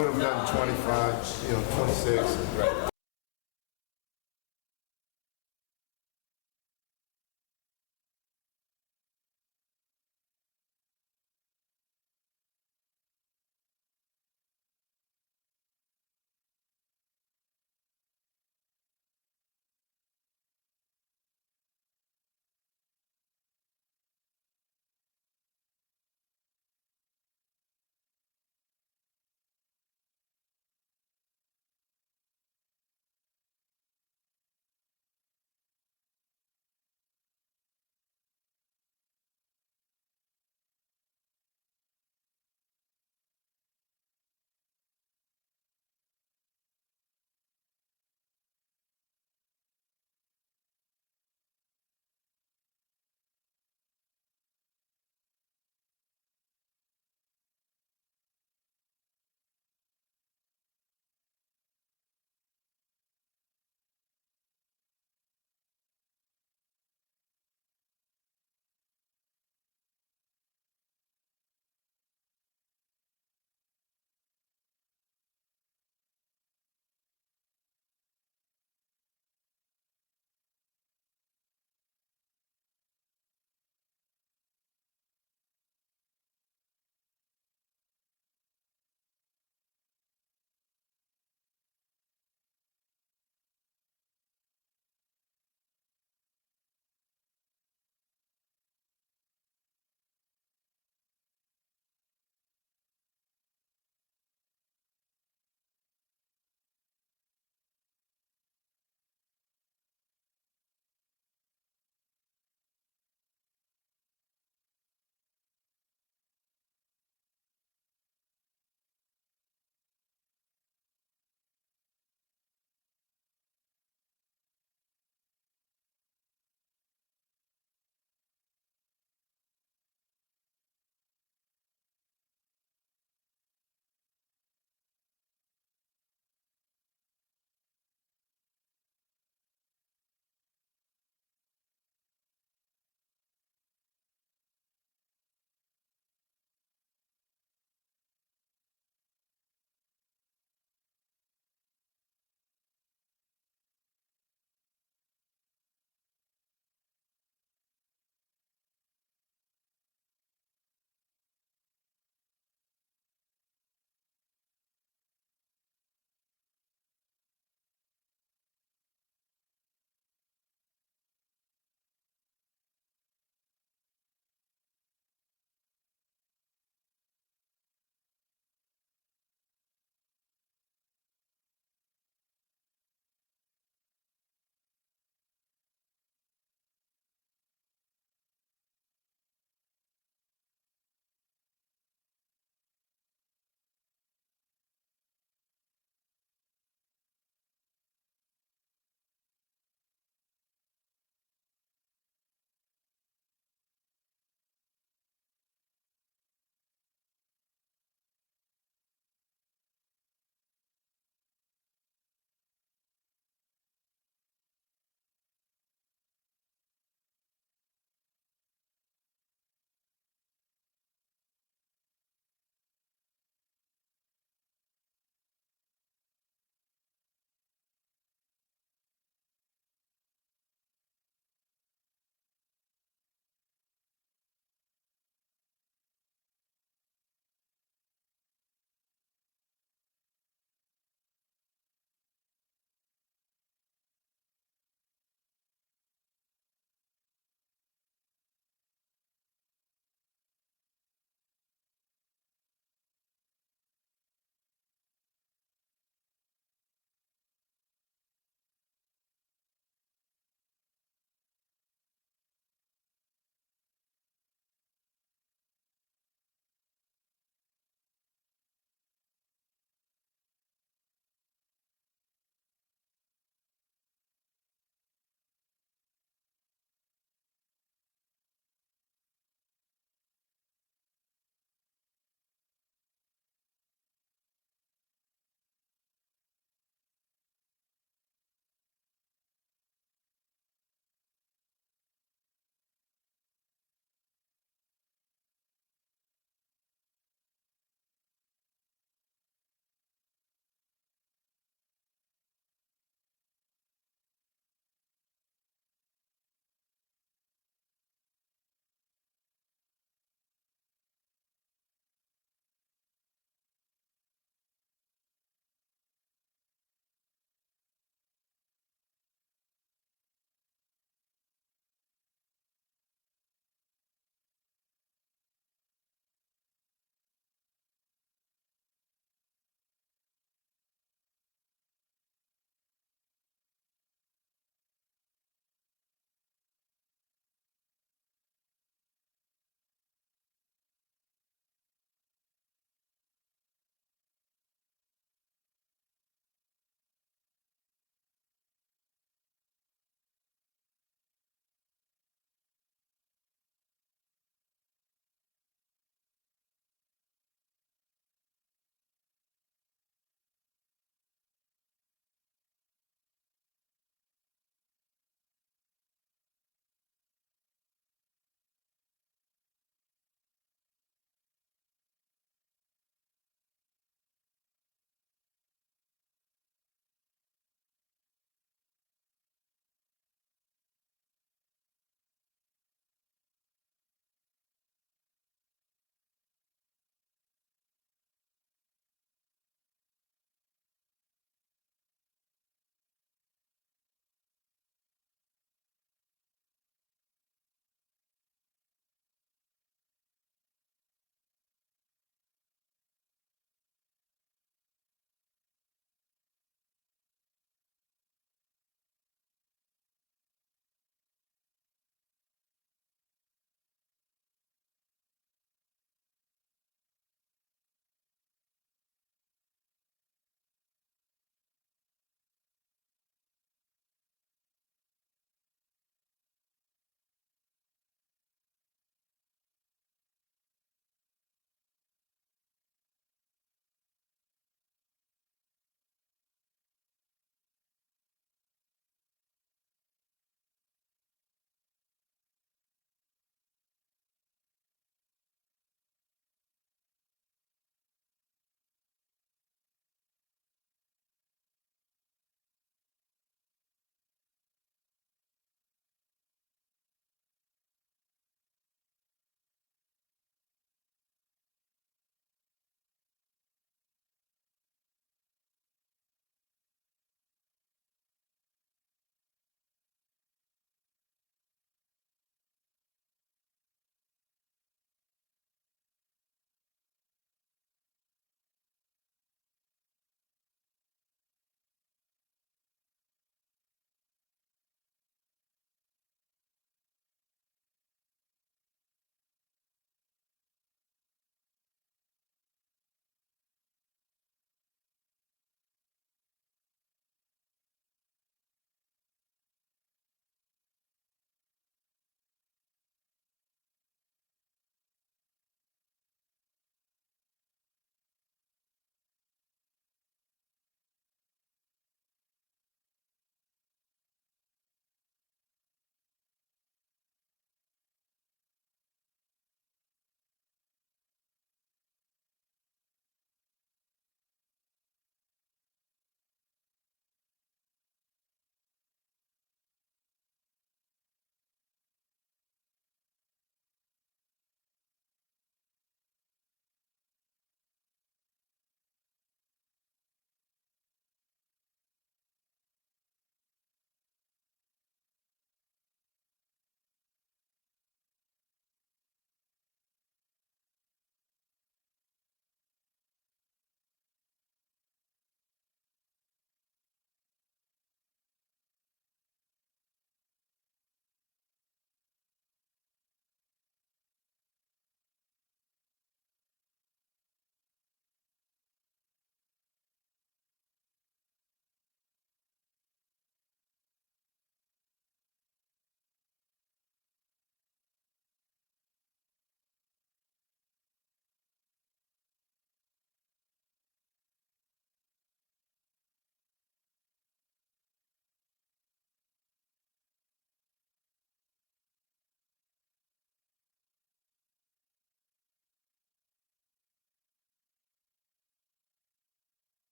would have done 25, 26. Right.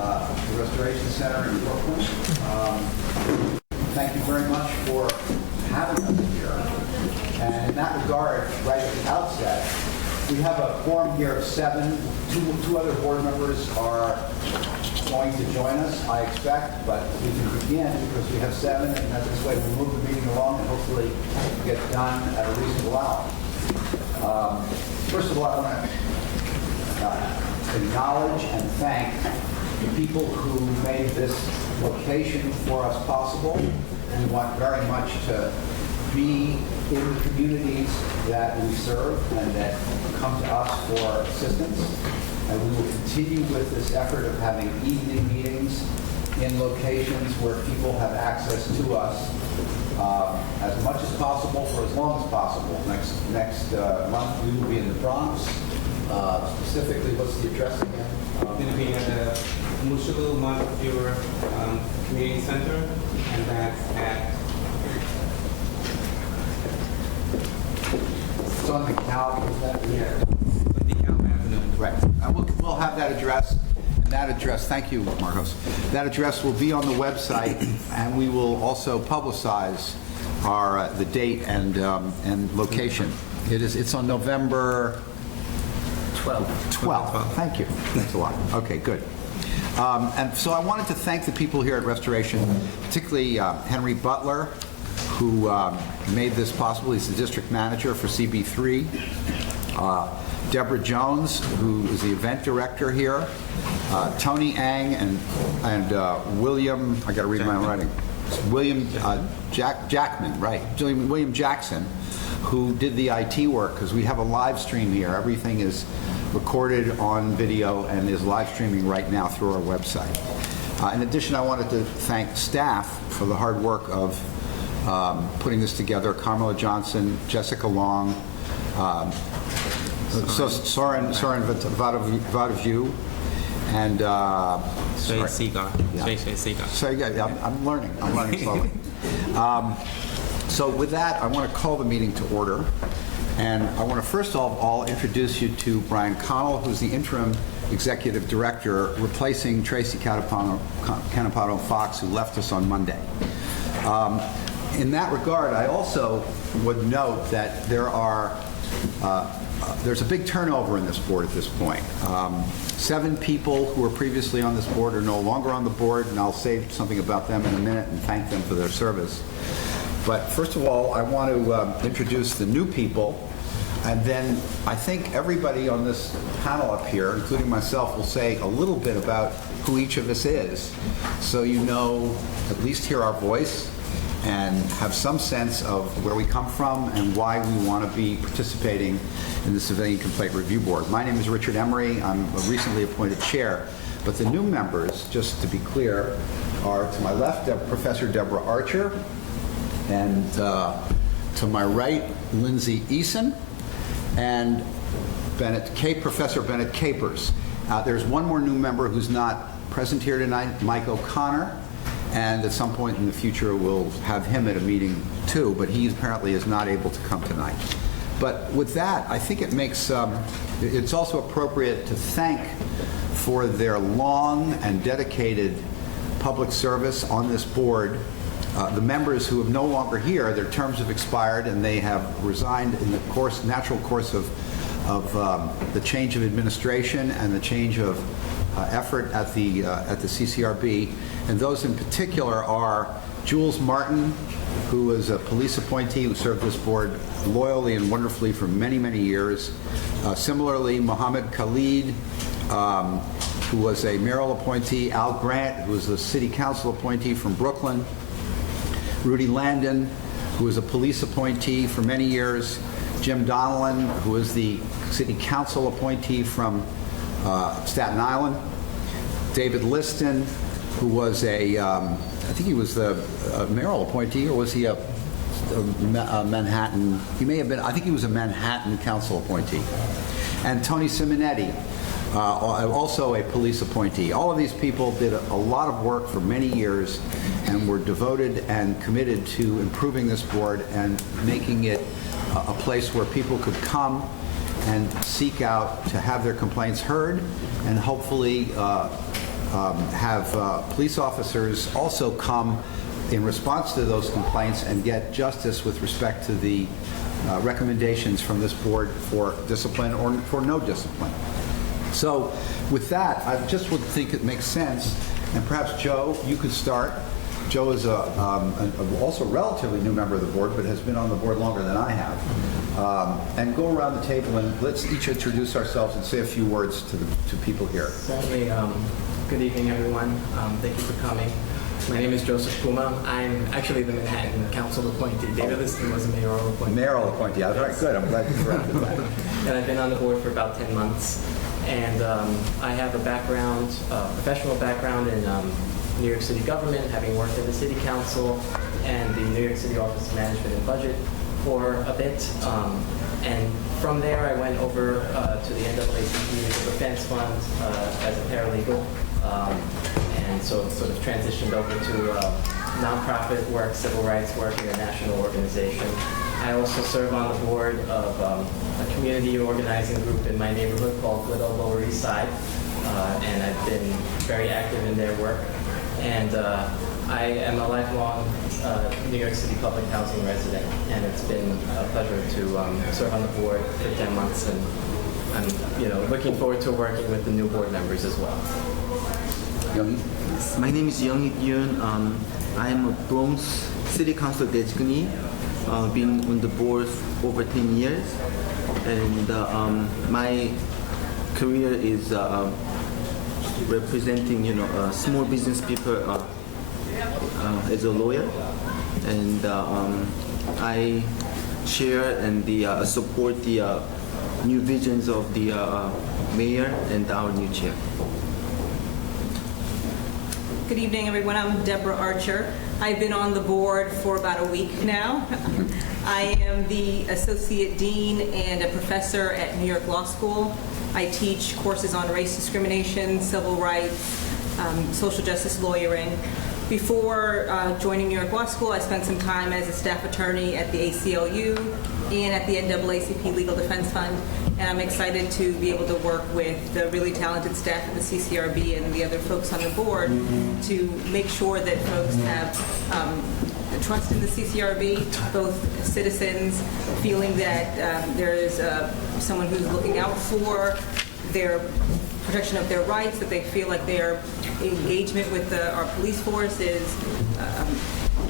the Restoration Center in Brooklyn. Thank you very much for having us here. And in that regard, right at the outset, we have a quorum here of 7. Two other board members are going to join us, I expect, but we can begin because we have 7, and that this way we'll move the meeting along and hopefully get done at a reasonable hour. First of all, I want to acknowledge and thank the people who made this location for us possible. We want very much to be in the communities that we serve and that come to us for assistance. And we will continue with this effort of having evening meetings in locations where people have access to us as much as possible for as long as possible. Next month we will be in the Bronx. Specifically, what's the address again? Going to be at the Mushulu Montefiore Community Center, and that's at... It's on the Cal, is that? Yeah, DeKalb Avenue. Right. And we'll have that address. And that address, thank you, Marcos. That address will be on the website, and we will also publicize our the date and location. It's on November 12th. Thank you. Thanks a lot. Okay, good. And so I wanted to thank the people here at Restoration, particularly Henry Butler, who made this possible. He's the district manager for CB3. Deborah Jones, who is the event director here. Tony Ang and William, I got to read my own writing. William Jackman, right? William Jackson, who did the IT work, because we have a live stream here. Everything is recorded on video and is live streaming right now through our website. In addition, I wanted to thank staff for the hard work of putting this together. Carmela Johnson, Jessica Long, Soren Vadaview, and Shay Seagar. So yeah, I'm learning slowly. So with that, I want to call the meeting to order. And I want to first of all introduce you to Brian Connell, who's the interim executive director, replacing Tracy Canapano Fox, who left us on Monday. In that regard, I also would note that there's a big turnover in this board at this point. 7 people who were previously on this board are no longer on the board, and I'll say something about them in a minute and thank them for their service. But first of all, I want to introduce the new people, and then I think everybody on this panel up here, including myself, will say a little bit about who each of us is, so you know, at least hear our voice and have some sense of where we come from and why we want to be participating in the Civilian Complaint Review Board. My name is Richard Emery. I'm a recently appointed chair, but the new members, just to be clear, are to my left, Professor Deborah Archer, and to my right, Lindsay Eason, and Professor Bennett Capers. There's one more new member who's not present here tonight, Mike O'Connor, and at some point in the future we'll have him at a meeting too, but he apparently is not able to come tonight. But with that, I think it makes, it's also appropriate to thank for their long and dedicated public service on this board the members who are no longer here. Their terms have expired and they have resigned in the natural course of the change of administration and the change of effort at the CCRB. And those in particular are Jules Martin, who is a police appointee who served this board loyally and wonderfully for many, many years. Similarly, Mohammed Khalid, who was a mayoral appointee. Al Grant, who was a city council appointee from Brooklyn. Rudy Landon, who was a police appointee for many years. Jim Donnellan, who was the city council appointee from Staten Island. David Liston, who was I think he was the mayoral appointee, or was he a Manhattan? He may have been. I think he was a Manhattan council appointee. And Tony Simonetti, also a police appointee. All of these people did a lot of work for many years and were devoted and committed to improving this board and making it a place where people could come and seek out to have their complaints heard and hopefully have police officers also come in response to those complaints and get justice with respect to the recommendations from this board for discipline or for no discipline. So with that, I just would think it makes sense, and perhaps Joe, you could start. Joe is also a relatively new member of the board, but has been on the board longer than I have. And go around the table and let's each introduce ourselves and say a few words to people here. Certainly. Good evening, everyone. Thank you for coming. My name is Joseph Puma. I'm actually the Manhattan Council appointee. David Liston was a mayoral appointee. Mayoral appointee. All right, good. I'm glad you corrected that. And I've been on the board for about 10 months. And I have a background, professional background in New York City government, having worked in the City Council and the New York City Office of Management and Budget for a bit. And from there, I went over to the NAACP Legal Defense Fund as a paralegal. And so sort of transitioned over to nonprofit work, civil rights work, international organization. I also serve on the board of a community organizing group in my neighborhood called Good Old Lower East Side. And I've been very active in their work. And I am a lifelong New York City public housing resident, and it's been a pleasure to serve on the board for 10 months, and I'm looking forward to working with the new board members as well. Young? My name is Young Yoon. I am a Bronx City Council designee. Been on the board over 10 years, and my career is representing small business people as a lawyer, and I share and support the new visions of the mayor and our new chair. Good evening, everyone. I'm Deborah Archer. I've been on the board for about a week now. I am the Associate Dean and a professor at New York Law School. I teach courses on race discrimination, civil rights, social justice lawyering. Before joining New York Law School, I spent some time as a staff attorney at the ACLU and at the NAACP Legal Defense Fund, and I'm excited to be able to work with the really talented staff at the CCRB and the other folks on the board to make sure that folks have trust in the CCRB, both citizens feeling that there is someone who's looking out for their protection of their rights, that they feel like their engagement with our police force is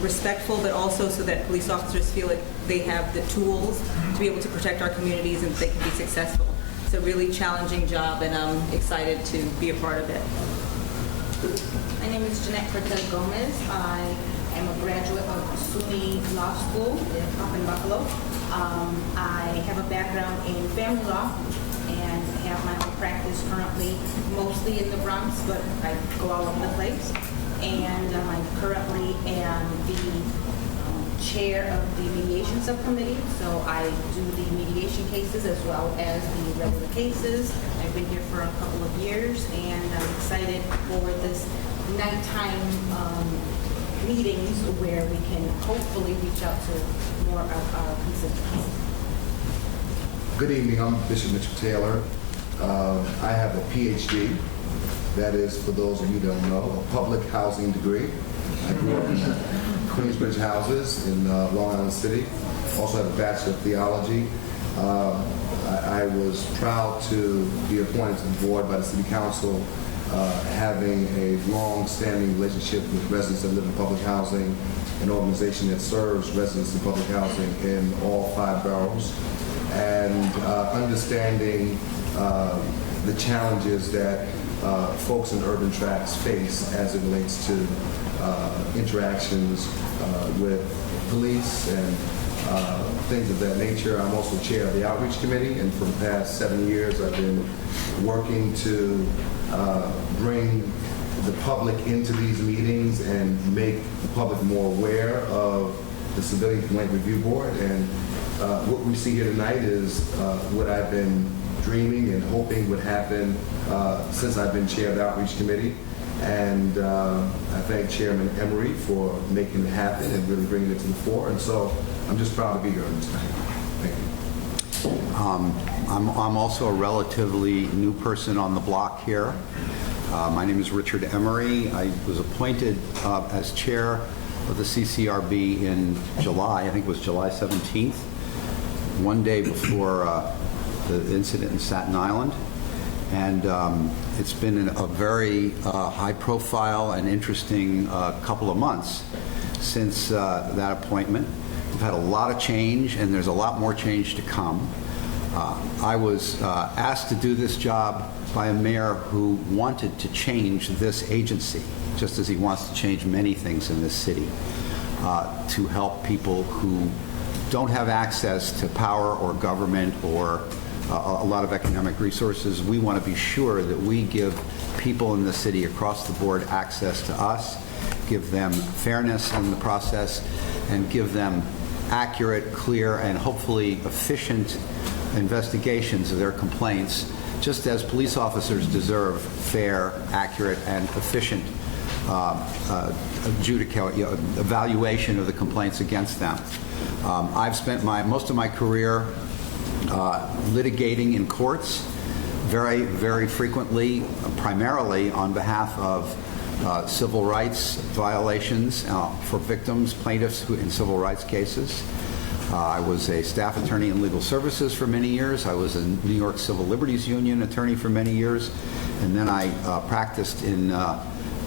respectful, but also so that police officers feel like they have the tools to be able to protect our communities and that they can be successful. It's a really challenging job, and I'm excited to be a part of it. My name is Jeanette Cortez Gomez. I am a graduate of SUNY Law School up in Buffalo. I have a background in family law and have my own practice currently, mostly in the Bronx, but I go all over the place. And I currently am the chair of the mediation subcommittee, so I do the mediation cases as well as the regular cases. I've been here for a couple of years, and I'm excited for this nighttime meetings where we can hopefully reach out to more of our constituents. Good evening, I'm Bishop Mitchell Taylor. I have a PhD, that is, for those of you who don't know, a public housing degree. I grew up in Queensbridge houses in Long Island City. Also have a Bachelor of Theology. I was proud to be appointed to the board by the City Council, having a long-standing relationship with residents that live in public housing, an organization that serves residents in public housing in all 5 boroughs, and understanding the challenges that folks in urban tracts face as it relates to interactions with police and things of that nature. I'm also chair of the Outreach Committee, and for the past 7 years I've been working to bring the public into these meetings and make the public more aware of the Civilian Complaint Review Board. And what we see here tonight is what I've been dreaming and hoping would happen since I've been chair of the Outreach Committee. And I thank Chairman Emery for making it happen and really bringing it to the fore. And so I'm just proud to be here tonight. Thank you. I'm also a relatively new person on the block here. My name is Richard Emery. I was appointed as chair of the CCRB in July, I think it was July 17th, one day before the incident in Staten Island. And it's been a very high-profile and interesting couple of months since that appointment. We've had a lot of change, and there's a lot more change to come. I was asked to do this job by a mayor who wanted to change this agency, just as he wants to change many things in this city, to help people who don't have access to power or government or a lot of economic resources. We want to be sure that we give people in the city across the board access to us, give them fairness in the process, and give them accurate, clear, and hopefully efficient investigations of their complaints, just as police officers deserve fair, accurate, and efficient evaluation of the complaints against them. I've spent most of my career litigating in courts, very, very frequently, primarily on behalf of civil rights violations for victims, plaintiffs in civil rights cases. I was a staff attorney in legal services for many years. I was a New York Civil Liberties Union attorney for many years. And then I practiced in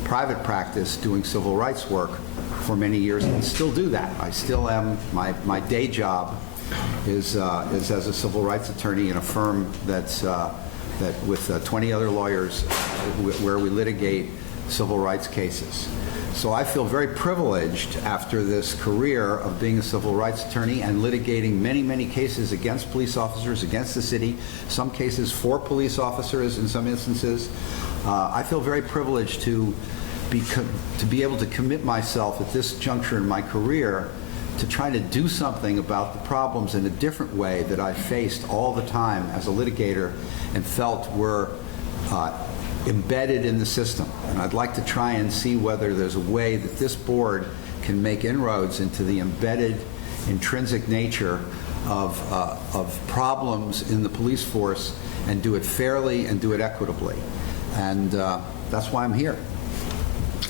private practice doing civil rights work for many years and still do that. I still am, my day job is as a civil rights attorney in a firm that with 20 other lawyers where we litigate civil rights cases. So I feel very privileged after this career of being a civil rights attorney and litigating many, many cases against police officers, against the city, some cases for police officers in some instances. I feel very privileged to be able to commit myself at this juncture in my career to try to do something about the problems in a different way that I faced all the time as a litigator and felt were embedded in the system. And I'd like to try and see whether there's a way that this board can make inroads into the embedded, intrinsic nature of problems in the police force and do it fairly and do it equitably. And that's why I'm here.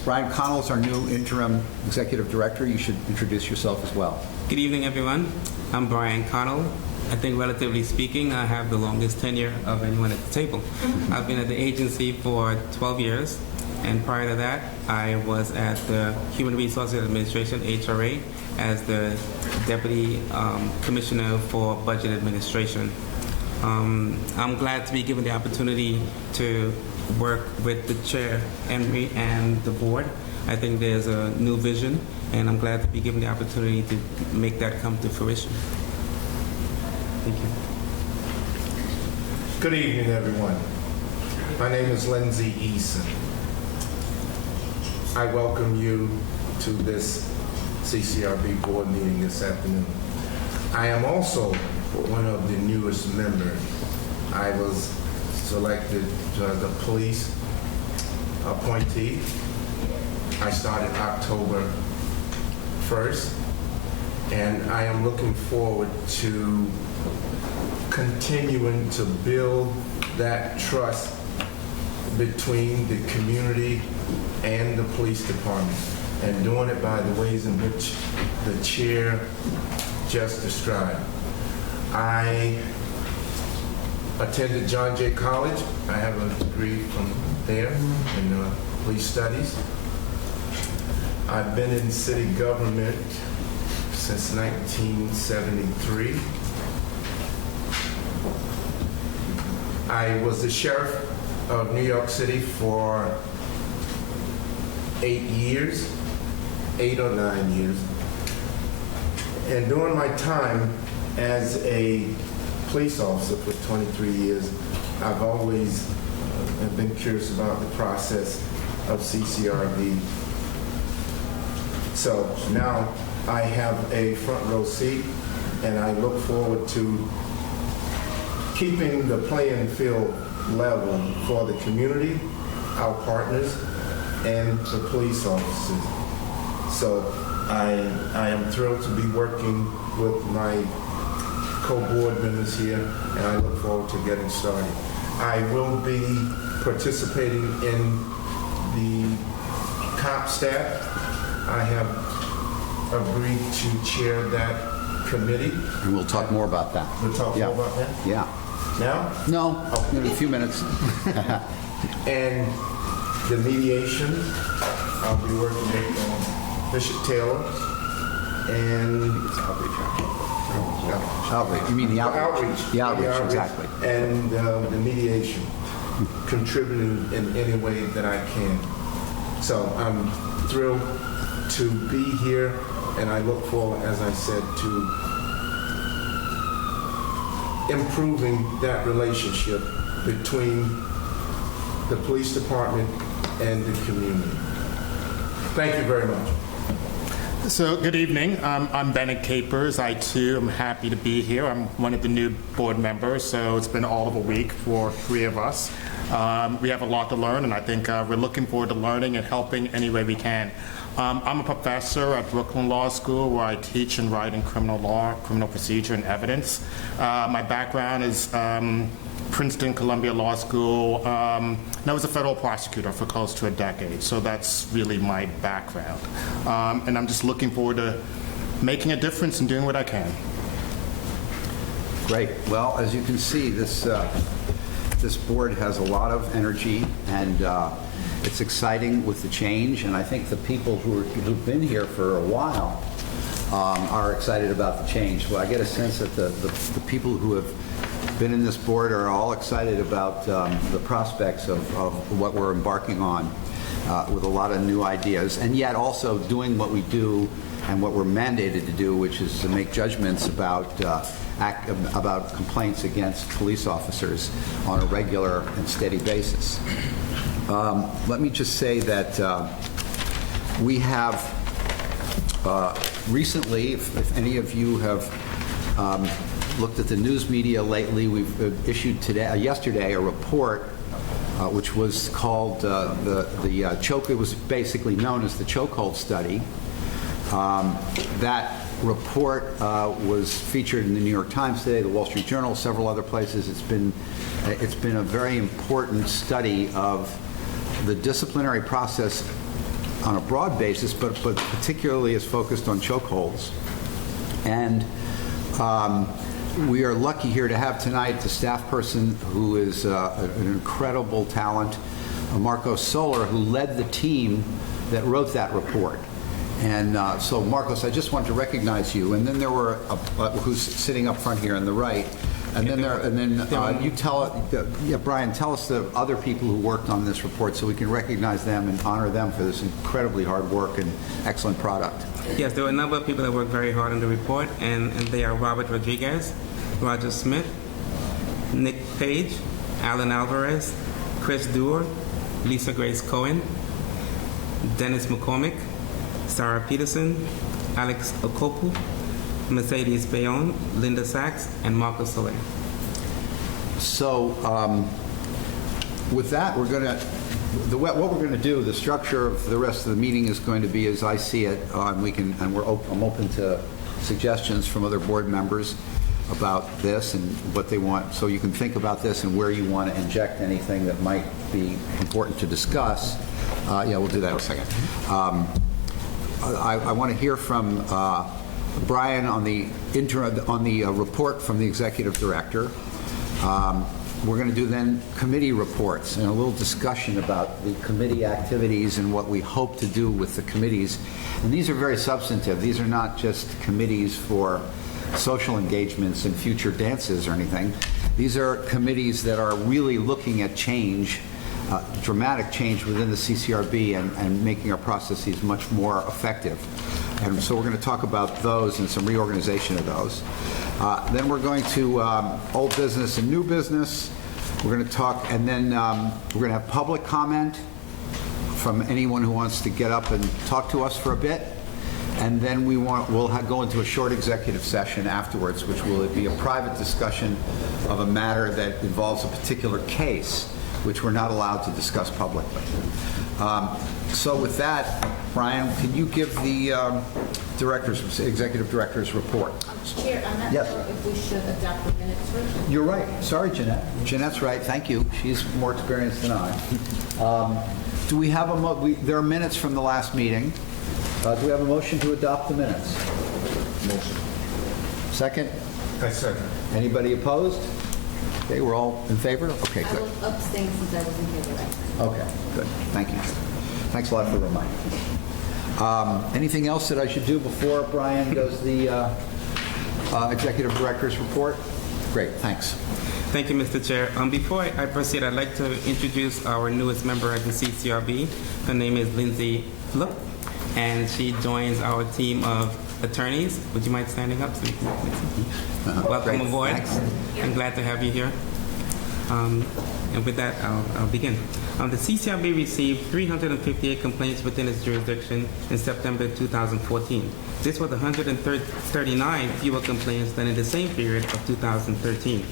Brian Connell is our new interim executive director. You should introduce yourself as well. Good evening, everyone. I'm Brian Connell. I think, relatively speaking, I have the longest tenure of anyone at the table. I've been at the agency for 12 years, and prior to that, I was at the Human Resources Administration, HRA, as the Deputy Commissioner for Budget Administration. I'm glad to be given the opportunity to work with the chair, Henry, and the board. I think there's a new vision, and I'm glad to be given the opportunity to make that come to fruition. Thank you. Good evening, everyone. My name is Lindsay Eason. I welcome you to this CCRB board meeting this afternoon. I am also one of the newest members. I was selected as the police appointee. I started October 1st, and I am looking forward to continuing to build that trust between the community and the police department, and doing it by the ways in which the chair just described. I attended John Jay College. I have a degree from there in police studies. I've been in city government since 1973. I was the sheriff of New York City for 8 or 9 years. And during my time as a police officer for 23 years, I've always been curious about the process of CCRB. So now I have a front row seat, and I look forward to keeping the playing field level for the community, our partners, and the police officers. So I am thrilled to be working with my co-board members here, and I look forward to getting started. I will be participating in the comp stat. I have agreed to chair that committee. And we'll talk more about that. We'll talk Yeah. more about that Yeah. now. No, in a few minutes. And the mediation, I'll be working with Bishop Taylor and Outreach, you mean the outreach? outreach. The outreach, exactly. And the mediation, contributing in any way that I can. So I'm thrilled to be here, and I look forward, as I said, to improving that relationship between the police department and the community. Thank you very much. So, good evening. I'm Bennett Capers. I, too, am happy to be here. I'm one of the new board members, so it's been all of a week for 3 of us. We have a lot to learn, and I think we're looking forward to learning and helping any way we can. I'm a professor at Brooklyn Law School, where I teach and write in criminal law, criminal procedure, and evidence. My background is Princeton, Columbia Law School, and I was a federal prosecutor for close to a decade, so that's really my background. And I'm just looking forward to making a difference and doing what I can. Great. Well, as you can see, this board has a lot of energy, and it's exciting with the change, and I think the people who've been here for a while are excited about the change. Well, I get a sense that the people who have been in this board are all excited about the prospects of what we're embarking on with a lot of new ideas, and yet also doing what we do and what we're mandated to do, which is to make judgments about complaints against police officers on a regular and steady basis. Let me just say that we have recently, if any of you have looked at the news media lately, we've issued yesterday a report which was called the choke. It was basically known as the chokehold study. That report was featured in the New York Times today, the Wall Street Journal, several other places. It's been a very important study of the disciplinary process on a broad basis, but particularly is focused on chokeholds. And we are lucky here to have tonight the staff person who is an incredible talent, Marcos Soler, who led the team that wrote that report. And so, Marcos, I just want to recognize you. And then there were who's sitting up front here on the right. And then you tell Brian, tell us the other people who worked on this report so we can recognize them and honor them for this incredibly hard work and excellent product. Yes, there were a number of people that worked very hard on the report, and they are Robert Rodriguez, Roger Smith, Nick Page, Alan Alvarez, Chris Dewar, Lisa Grace Cohen, Dennis McCormick, Sarah Peterson, Alex Okopu, Mercedes Bayonne, Linda Sachs, and Marcus Soler. So with that, what we're going to do, the structure of the rest of the meeting is going to be as I see it. I'm open to suggestions from other board members about this and what they want, so you can think about this and where you want to inject anything that might be important to discuss. Yeah, we'll do that in a second. I want to hear from Brian on the report from the executive director. We're going to do then committee reports and a little discussion about the committee activities and what we hope to do with the committees. And these are very substantive. These are not just committees for social engagements and future dances or anything. These are committees that are really looking at change, dramatic change within the CCRB and making our processes much more effective. And so we're going to talk about those and some reorganization of those. Then we're going to old business and new business. We're going to talk, and then we're going to have public comment from anyone who wants to get up and talk to us for a bit. And then we'll go into a short executive session afterwards, which will be a private discussion of a matter that involves a particular case, which we're not allowed to discuss publicly. So with that, Brian, can you give the executive director's report? Chair, I'm not Yes. sure if we should adopt the minutes first. You're right. Sorry, Jeanette. Jeanette's right. Thank you. She's more experienced than I. Do we have there are minutes from the last meeting. Do we have a motion to adopt the minutes? Motion. Second? I second. Anybody opposed? Okay, we're all in favor? Okay, I good. will abstain since I wasn't here the last time. Okay, good. Thank you. Thanks a lot for reminding me. Anything else that I should do before Brian does the executive director's report? Great, thanks. Thank you, Mr. Chair. Before I proceed, I'd like to introduce our newest member at the CCRB. Her name is Lindsay Fluck, and she joins our team of attorneys. Would you mind standing up so we can welcome Great, aboard. thanks. I'm glad to have you here. And with that, I'll begin. The CCRB received 358 complaints within its jurisdiction in September 2014. This was 139 fewer complaints than in the same period of 2013,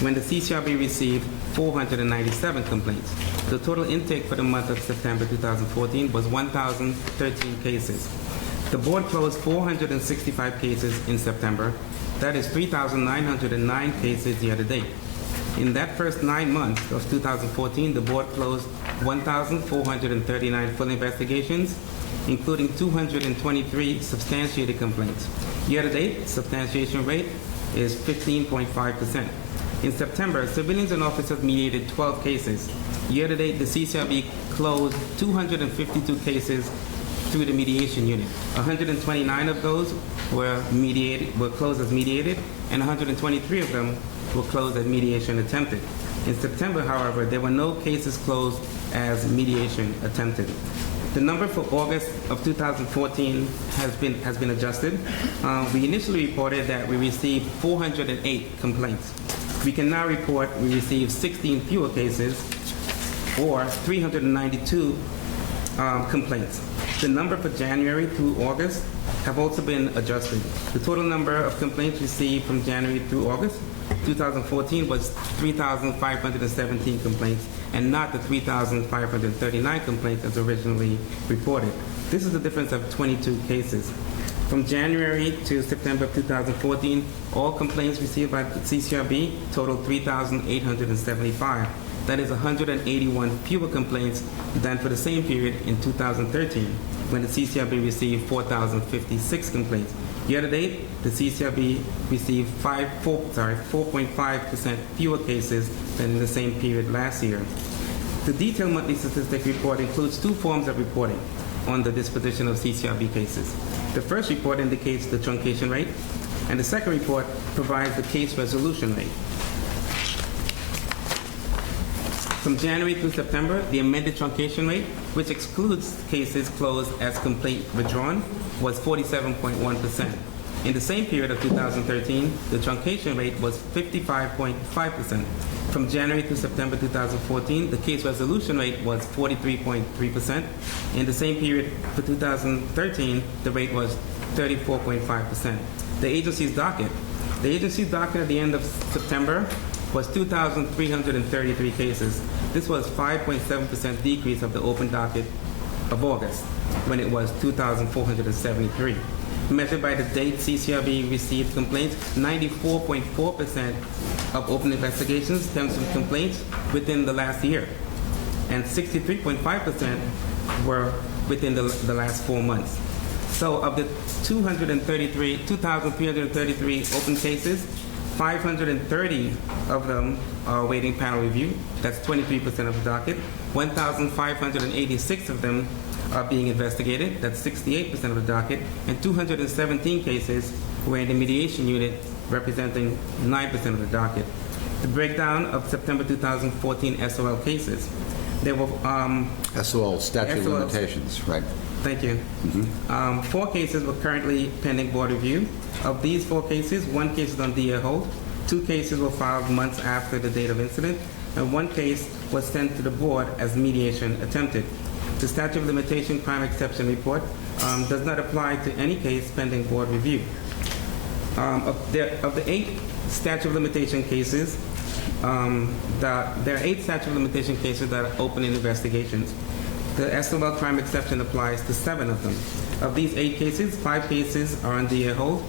when the CCRB received 497 complaints. The total intake for the month of September 2014 was 1,013 cases. The board closed 465 cases in September. That is 3,909 cases year to date. In that first 9 months of 2014, the board closed 1,439 full investigations, including 223 substantiated complaints. Year-to-date, substantiation rate is 15.5%. In September, civilians and officers mediated 12 cases. Year-to-date, the CCRB closed 252 cases through the mediation unit. 129 of those were closed as mediated, and 123 of them were closed as mediation attempted. In September, however, there were no cases closed as mediation attempted. The number for August of 2014 has been adjusted. We initially reported that we received 408 complaints. We can now report we received 16 fewer cases, or 392 complaints. The number for January through August have also been adjusted. The total number of complaints received from January through August 2014 was 3,517 complaints, and not the 3,539 complaints as originally reported. This is a difference of 22 cases. From January to September of 2014, all complaints received by the CCRB totaled 3,875. That is 181 fewer complaints than for the same period in 2013, when the CCRB received 4,056 complaints. Year-to-date, the CCRB received 4.5% fewer cases than in the same period last year. The detailed monthly statistic report includes 2 forms of reporting on the disposition of CCRB cases. The first report indicates the truncation rate, and the second report provides the case resolution rate. From January through September, the amended truncation rate, which excludes cases closed as complaint withdrawn, was 47.1%. In the same period of 2013, the truncation rate was 55.5%. From January to September 2014, the case resolution rate was 43.3%. In the same period for 2013, the rate was 34.5%. The agency's docket at the end of September was 2,333 cases. This was 5.7% decrease of the open docket of August, when it was 2,473. Measured by the date CCRB received complaints, 94.4% of open investigations stems from complaints within the last year, and 63.5% were within the last 4 months. So of the 2,333 open cases, 530 of them are awaiting panel review. That's 23% of the docket. 1,586 of them are being investigated. That's 68% of the docket. And 217 cases were in the mediation unit, representing 9% of the docket. The breakdown of September 2014 SOL cases. There were SOL, statute of SOL. limitations, right? Thank you. 4 cases were currently pending board review. Of these 4 cases, 1 case is on DA hold, 2 cases were filed months after the date of incident, and 1 case was sent to the board as mediation attempted. The statute of limitation crime exception report does not apply to any case pending board review. Of the 8 statute of limitation cases, there are 8 statute of limitation cases that are open in investigations. The estimable crime exception applies to 7 of them. Of these 8 cases, 5 cases are on DA hold,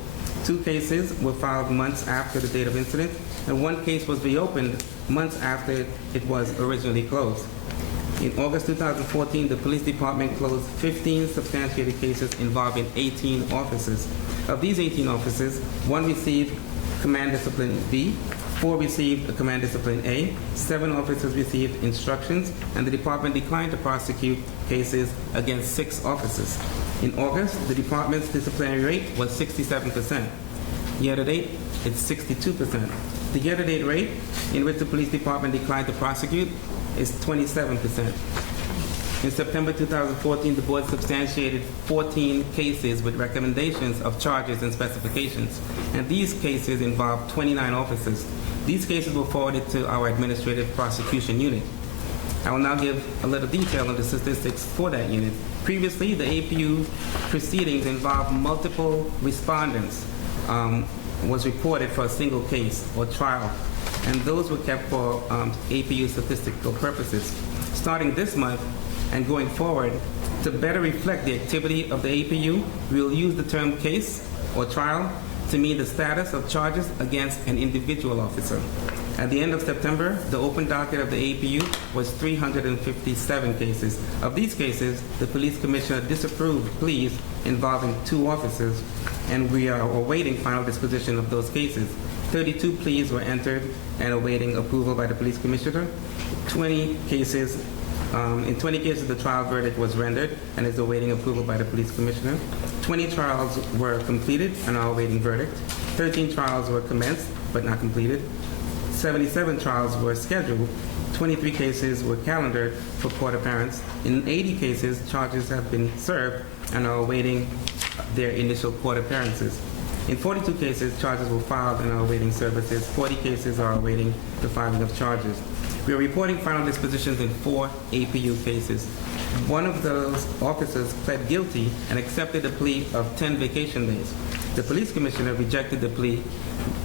2 cases were filed months after the date of incident, and 1 case was reopened months after it was originally closed. In August 2014, the police department closed 15 substantiated cases involving 18 officers. Of these 18 officers, 1 received command discipline B, 4 received a command discipline A, 7 officers received instructions, and the department declined to prosecute cases against 6 officers. In August, the department's disciplinary rate was 67%. Year-to-date, it's 62%. The year-to-date rate in which the police department declined to prosecute is 27%. In September 2014, the board substantiated 14 cases with recommendations of charges and specifications, and these cases involved 29 officers. These cases were forwarded to our administrative prosecution unit. I will now give a little detail on the statistics for that unit. Previously, the APU proceedings involved multiple respondents, was reported for a single case or trial, and those were kept for APU statistical purposes. Starting this month and going forward, to better reflect the activity of the APU, we will use the term case or trial to mean the status of charges against an individual officer. At the end of September, the open docket of the APU was 357 cases. Of these cases, the police commissioner disapproved pleas involving 2 officers, and we are awaiting final disposition of those cases. 32 pleas were entered and awaiting approval by the police commissioner. In 20 cases, the trial verdict was rendered and is awaiting approval by the police commissioner. 20 trials were completed and are awaiting verdict. 13 trials were commenced but not completed. 77 trials were scheduled. 23 cases were calendared for court appearance. In 80 cases, charges have been served and are awaiting their initial court appearances. In 42 cases, charges were filed and are awaiting services. 40 cases are awaiting the filing of charges. We are reporting final dispositions in 4 APU cases. One of those officers pled guilty and accepted a plea of 10 vacation days. The police commissioner rejected the plea,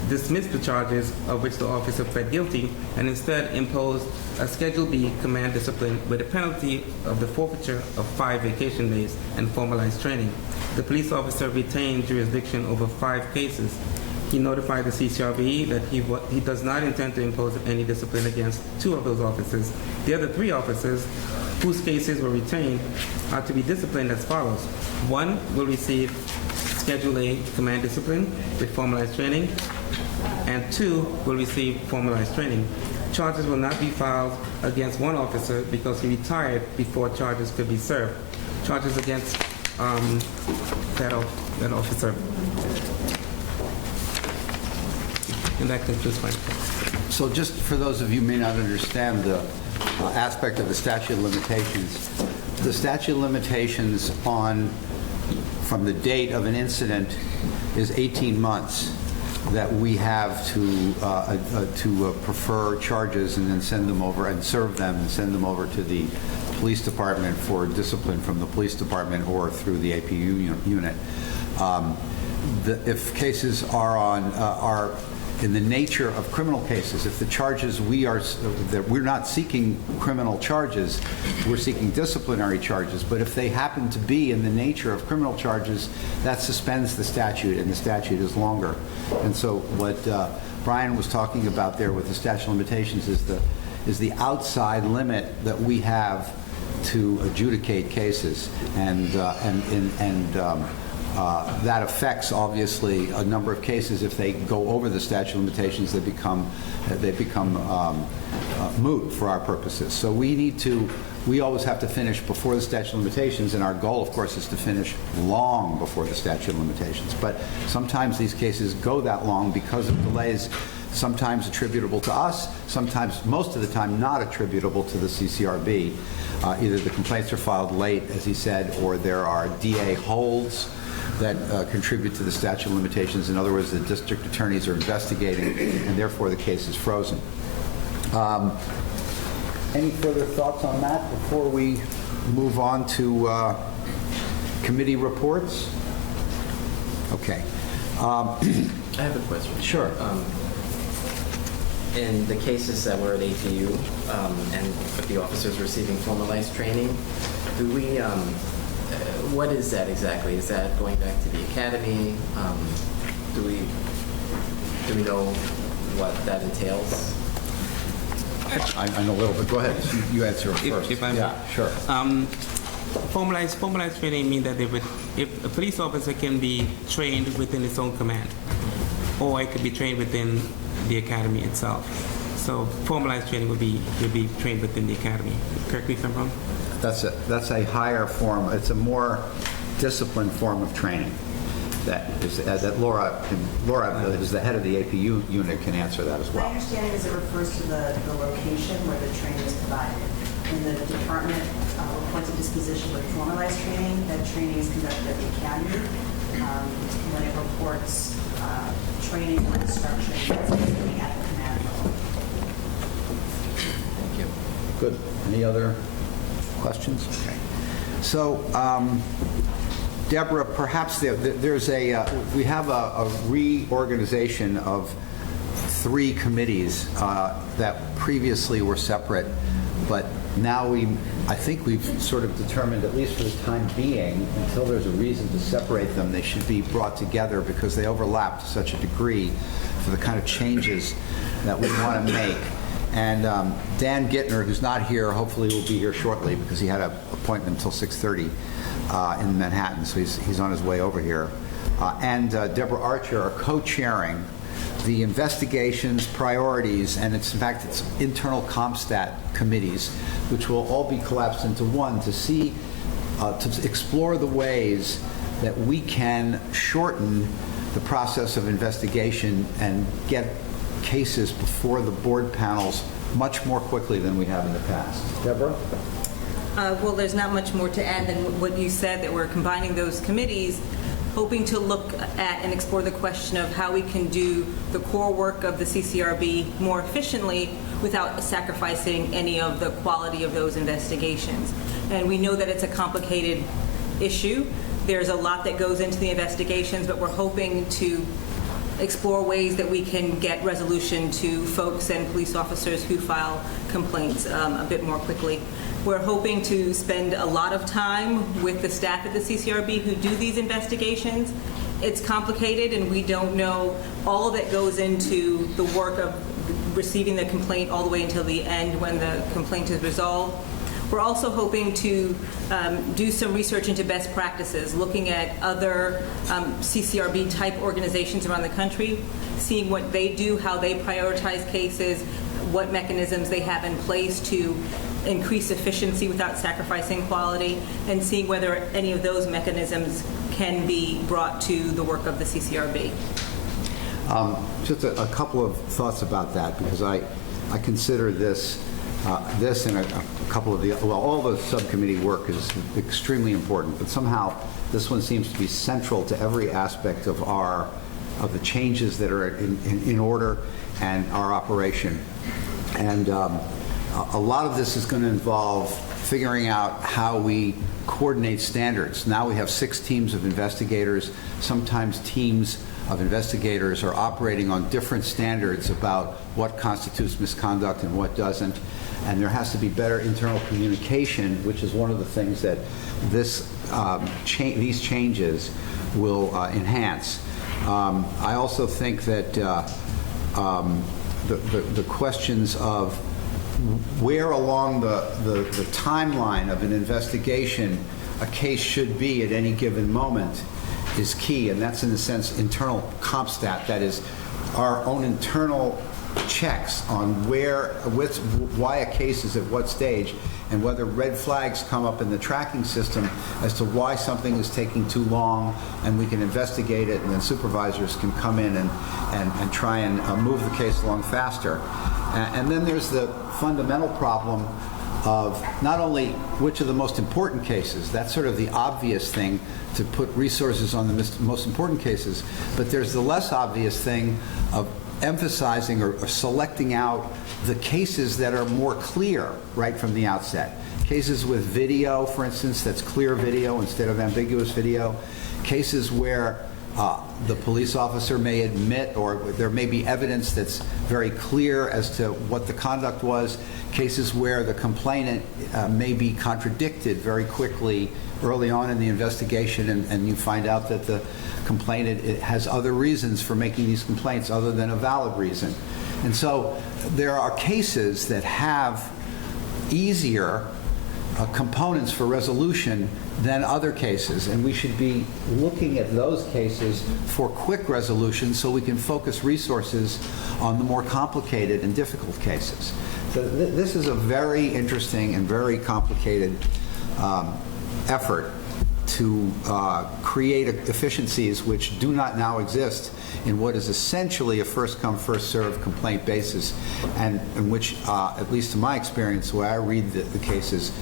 dismissed the charges of which the officer pled guilty, and instead imposed a Schedule B command discipline with a penalty of the forfeiture of 5 vacation days and formalized training. The police officer retained jurisdiction over 5 cases. He notified the CCRB that he does not intend to impose any discipline against 2 of those officers. The other 3 officers, whose cases were retained, are to be disciplined as follows. 1 will receive Schedule A command discipline with formalized training, and 2 will receive formalized training. Charges will not be filed against 1 officer because he retired before charges could be served. Charges against that officer. And that concludes my report. So just for those of you who may not understand the aspect of the statute of limitations, the statute of limitations from the date of an incident is 18 months that we have to prefer charges and then send them over and serve them and send them over to the police department for discipline from the police department or through the APU unit. If cases are in the nature of criminal cases, if the charges we're not seeking criminal charges, we're seeking disciplinary charges, but if they happen to be in the nature of criminal charges, that suspends the statute, and the statute is longer. And so what Brian was talking about there with the statute of limitations is the outside limit that we have to adjudicate cases, and that affects obviously a number of cases. If they go over the statute of limitations, they become moot for our purposes. So we always have to finish before the statute of limitations, and our goal, of course, is to finish long before the statute of limitations. But sometimes these cases go that long because of delays, sometimes attributable to us, sometimes, most of the time, not attributable to the CCRB. Either the complaints are filed late, as he said, or there are DA holds that contribute to the statute of limitations. In other words, the district attorneys are investigating, and therefore the case is frozen. Any further thoughts on that before we move on to committee reports? Okay. I have a question. Sure. In the cases that were at APU and with the officers receiving formalized training, Do we, what is that exactly? Is that going back to the academy? Do we know what that entails? I know a little bit. Go ahead. You answer it first. If I may. Yeah, sure. Formalized training means that if a police officer can be trained within its own command, or it could be trained within the academy itself. So formalized training would be trained within the academy. Correct me if I'm wrong? That's a higher form. It's a more disciplined form of training. That Laura, as the head of the APU unit, can answer that as My well. understanding is it refers to the location where the training is provided. In the department, reports of disposition with formalized training, that training is conducted at the academy. When it reports training or instruction, it's basically at the command level. Thank you. Good. Any other questions? Okay. So, Deborah, perhaps we have a reorganization of 3 committees that previously were separate, but now I think we've sort of determined, at least for the time being, until there's a reason to separate them, they should be brought together because they overlap to such a degree for the kind of changes that we want to make. And Dan Gittner, who's not here, hopefully will be here shortly because he had an appointment until 6:30 in Manhattan, so he's on his way over here. And Deborah Archer are co-chairing the investigations, priorities, and in fact, it's internal CompStat committees, which will all be collapsed into one to explore the ways that we can shorten the process of investigation and get cases before the board panels much more quickly than we have in the past. Deborah? Well, there's not much more to add than what you said, that we're combining those committees, hoping to look at and explore the question of how we can do the core work of the CCRB more efficiently without sacrificing any of the quality of those investigations. And we know that it's a complicated issue. There's a lot that goes into the investigations, but we're hoping to explore ways that we can get resolution to folks and police officers who file complaints a bit more quickly. We're hoping to spend a lot of time with the staff at the CCRB who do these investigations. It's complicated, and we don't know all that goes into the work of receiving the complaint all the way until the end when the complaint is resolved. We're also hoping to do some research into best practices, looking at other CCRB-type organizations around the country, seeing what they do, how they prioritize cases, what mechanisms they have in place to increase efficiency without sacrificing quality, and seeing whether any of those mechanisms can be brought to the work of the CCRB. Just a couple of thoughts about that, because I consider this and a couple of all the subcommittee work is extremely important, but somehow this one seems to be central to every aspect of the changes that are in order and our operation. And a lot of this is going to involve figuring out how we coordinate standards. Now we have 6 teams of investigators. Sometimes teams of investigators are operating on different standards about what constitutes misconduct and what doesn't. And there has to be better internal communication, which is one of the things that these changes will enhance. I also think that the questions of where along the timeline of an investigation a case should be at any given moment is key, and that's in a sense internal CompStat, that is our own internal checks on why a case is at what stage, and whether red flags come up in the tracking system as to why something is taking too long, and we can investigate it, and then supervisors can come in and try and move the case along faster. And then there's the fundamental problem of not only which are the most important cases, that's sort of the obvious thing to put resources on the most important cases, but there's the less obvious thing of emphasizing or selecting out the cases that are more clear right from the outset. Cases with video, for instance, that's clear video instead of ambiguous video. Cases where The police officer may admit, or there may be evidence that's very clear as to what the conduct was. Cases where the complainant may be contradicted very quickly early on in the investigation, and you find out that the complainant has other reasons for making these complaints other than a valid reason. And so there are cases that have easier components for resolution than other cases, and we should be looking at those cases for quick resolution so we can focus resources on the more complicated and difficult cases. So this is a very interesting and very complicated effort to create efficiencies which do not now exist in what is essentially a first-come, first-served complaint basis, and in which, at least to my experience, the way I read the cases,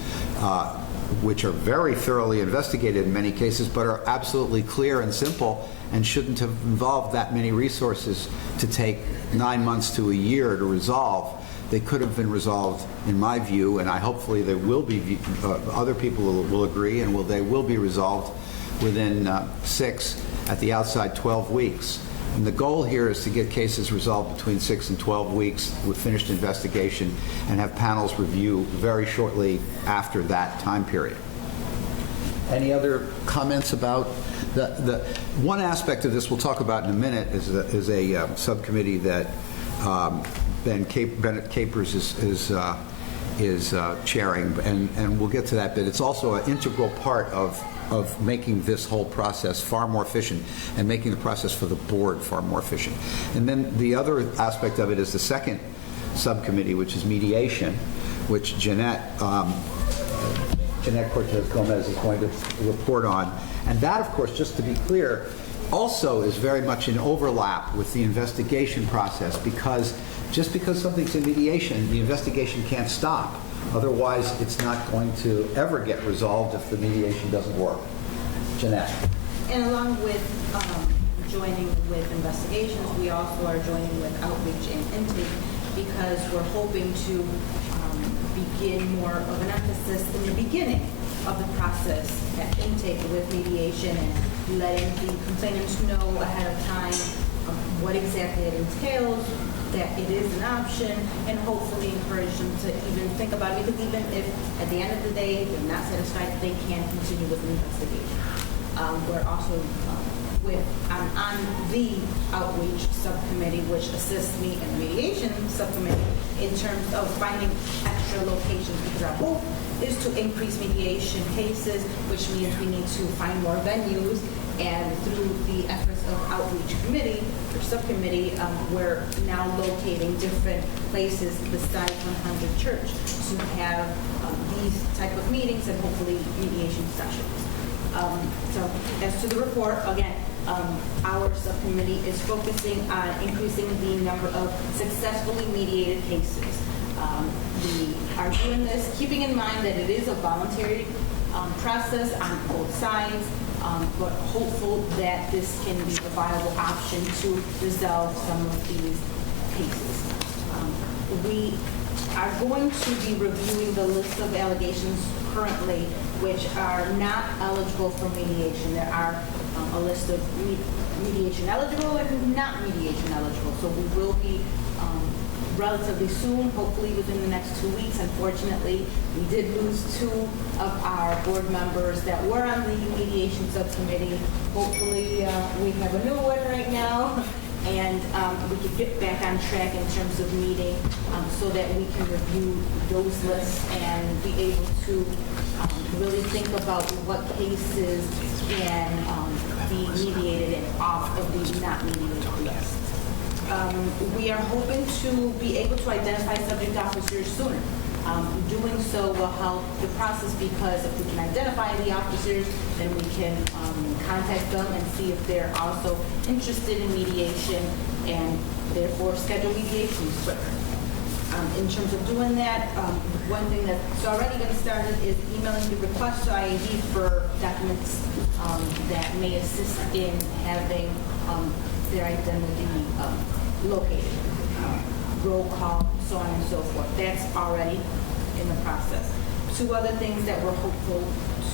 which are very thoroughly investigated in many cases, but are absolutely clear and simple and shouldn't have involved that many resources to take 9 months to a year to resolve. They could have been resolved, in my view, and hopefully they will be, other people will agree, and they will be resolved within 6, at the outside 12 weeks. And the goal here is to get cases resolved between 6 and 12 weeks with finished investigation and have panels review very shortly after that time period. Any other comments about the one aspect of this we'll talk about in a minute is a subcommittee that Bennett Capers is chairing, and we'll get to that bit. It's also an integral part of making this whole process far more efficient and making the process for the board far more efficient. And then the other aspect of it is the second subcommittee, which is mediation, which Jeanette Cortez Gomez is going to report on. And that, of course, just to be clear, also is very much in overlap with the investigation process, because just because something's in mediation, the investigation can't stop. Otherwise, it's not going to ever get resolved if the mediation doesn't work. Jeanette. And along with joining with investigations, we also are joining with outreach and intake, because we're hoping to begin more of an emphasis in the beginning of the process at intake with mediation, and letting the complainants know ahead of time what exactly it entails, that it is an option, and hopefully encourage them to even think about it, because even if at the end of the day they're not satisfied, they can continue with the investigation. We're also on the outreach subcommittee, which assists me in the mediation subcommittee in terms of finding extra locations, because our hope is to increase mediation cases, which means we need to find more venues. And through the efforts of outreach committee or subcommittee, we're now locating different places besides 100 Church to have these type of meetings and hopefully mediation sessions. So as to the report, again, our subcommittee is focusing on increasing the number of successfully mediated cases. We are doing this keeping in mind that it is a voluntary process on both sides, but hopeful that this can be a viable option to resolve some of these cases. We are going to be reviewing the list of allegations currently which are not eligible for mediation. There are a list of mediation eligible and not mediation eligible. So we will be relatively soon, hopefully within the next 2 weeks. Unfortunately, we did lose 2 of our board members that were on the mediation subcommittee. Hopefully, we have a new one right now, and we can get back on track in terms of meeting so that we can review those lists and be able to really think about what cases can be mediated and off of the not mediated list. We are hoping to be able to identify subject officers sooner. Doing so will help the process, because if we can identify the officers, then we can contact them and see if they're also interested in mediation, and therefore schedule mediations quicker. In terms of doing that, one thing that's already been started is emailing the request to IAD for documents that may assist in having their identity located, roll call, so on and so forth. That's already in the process. Two other things that we're hopeful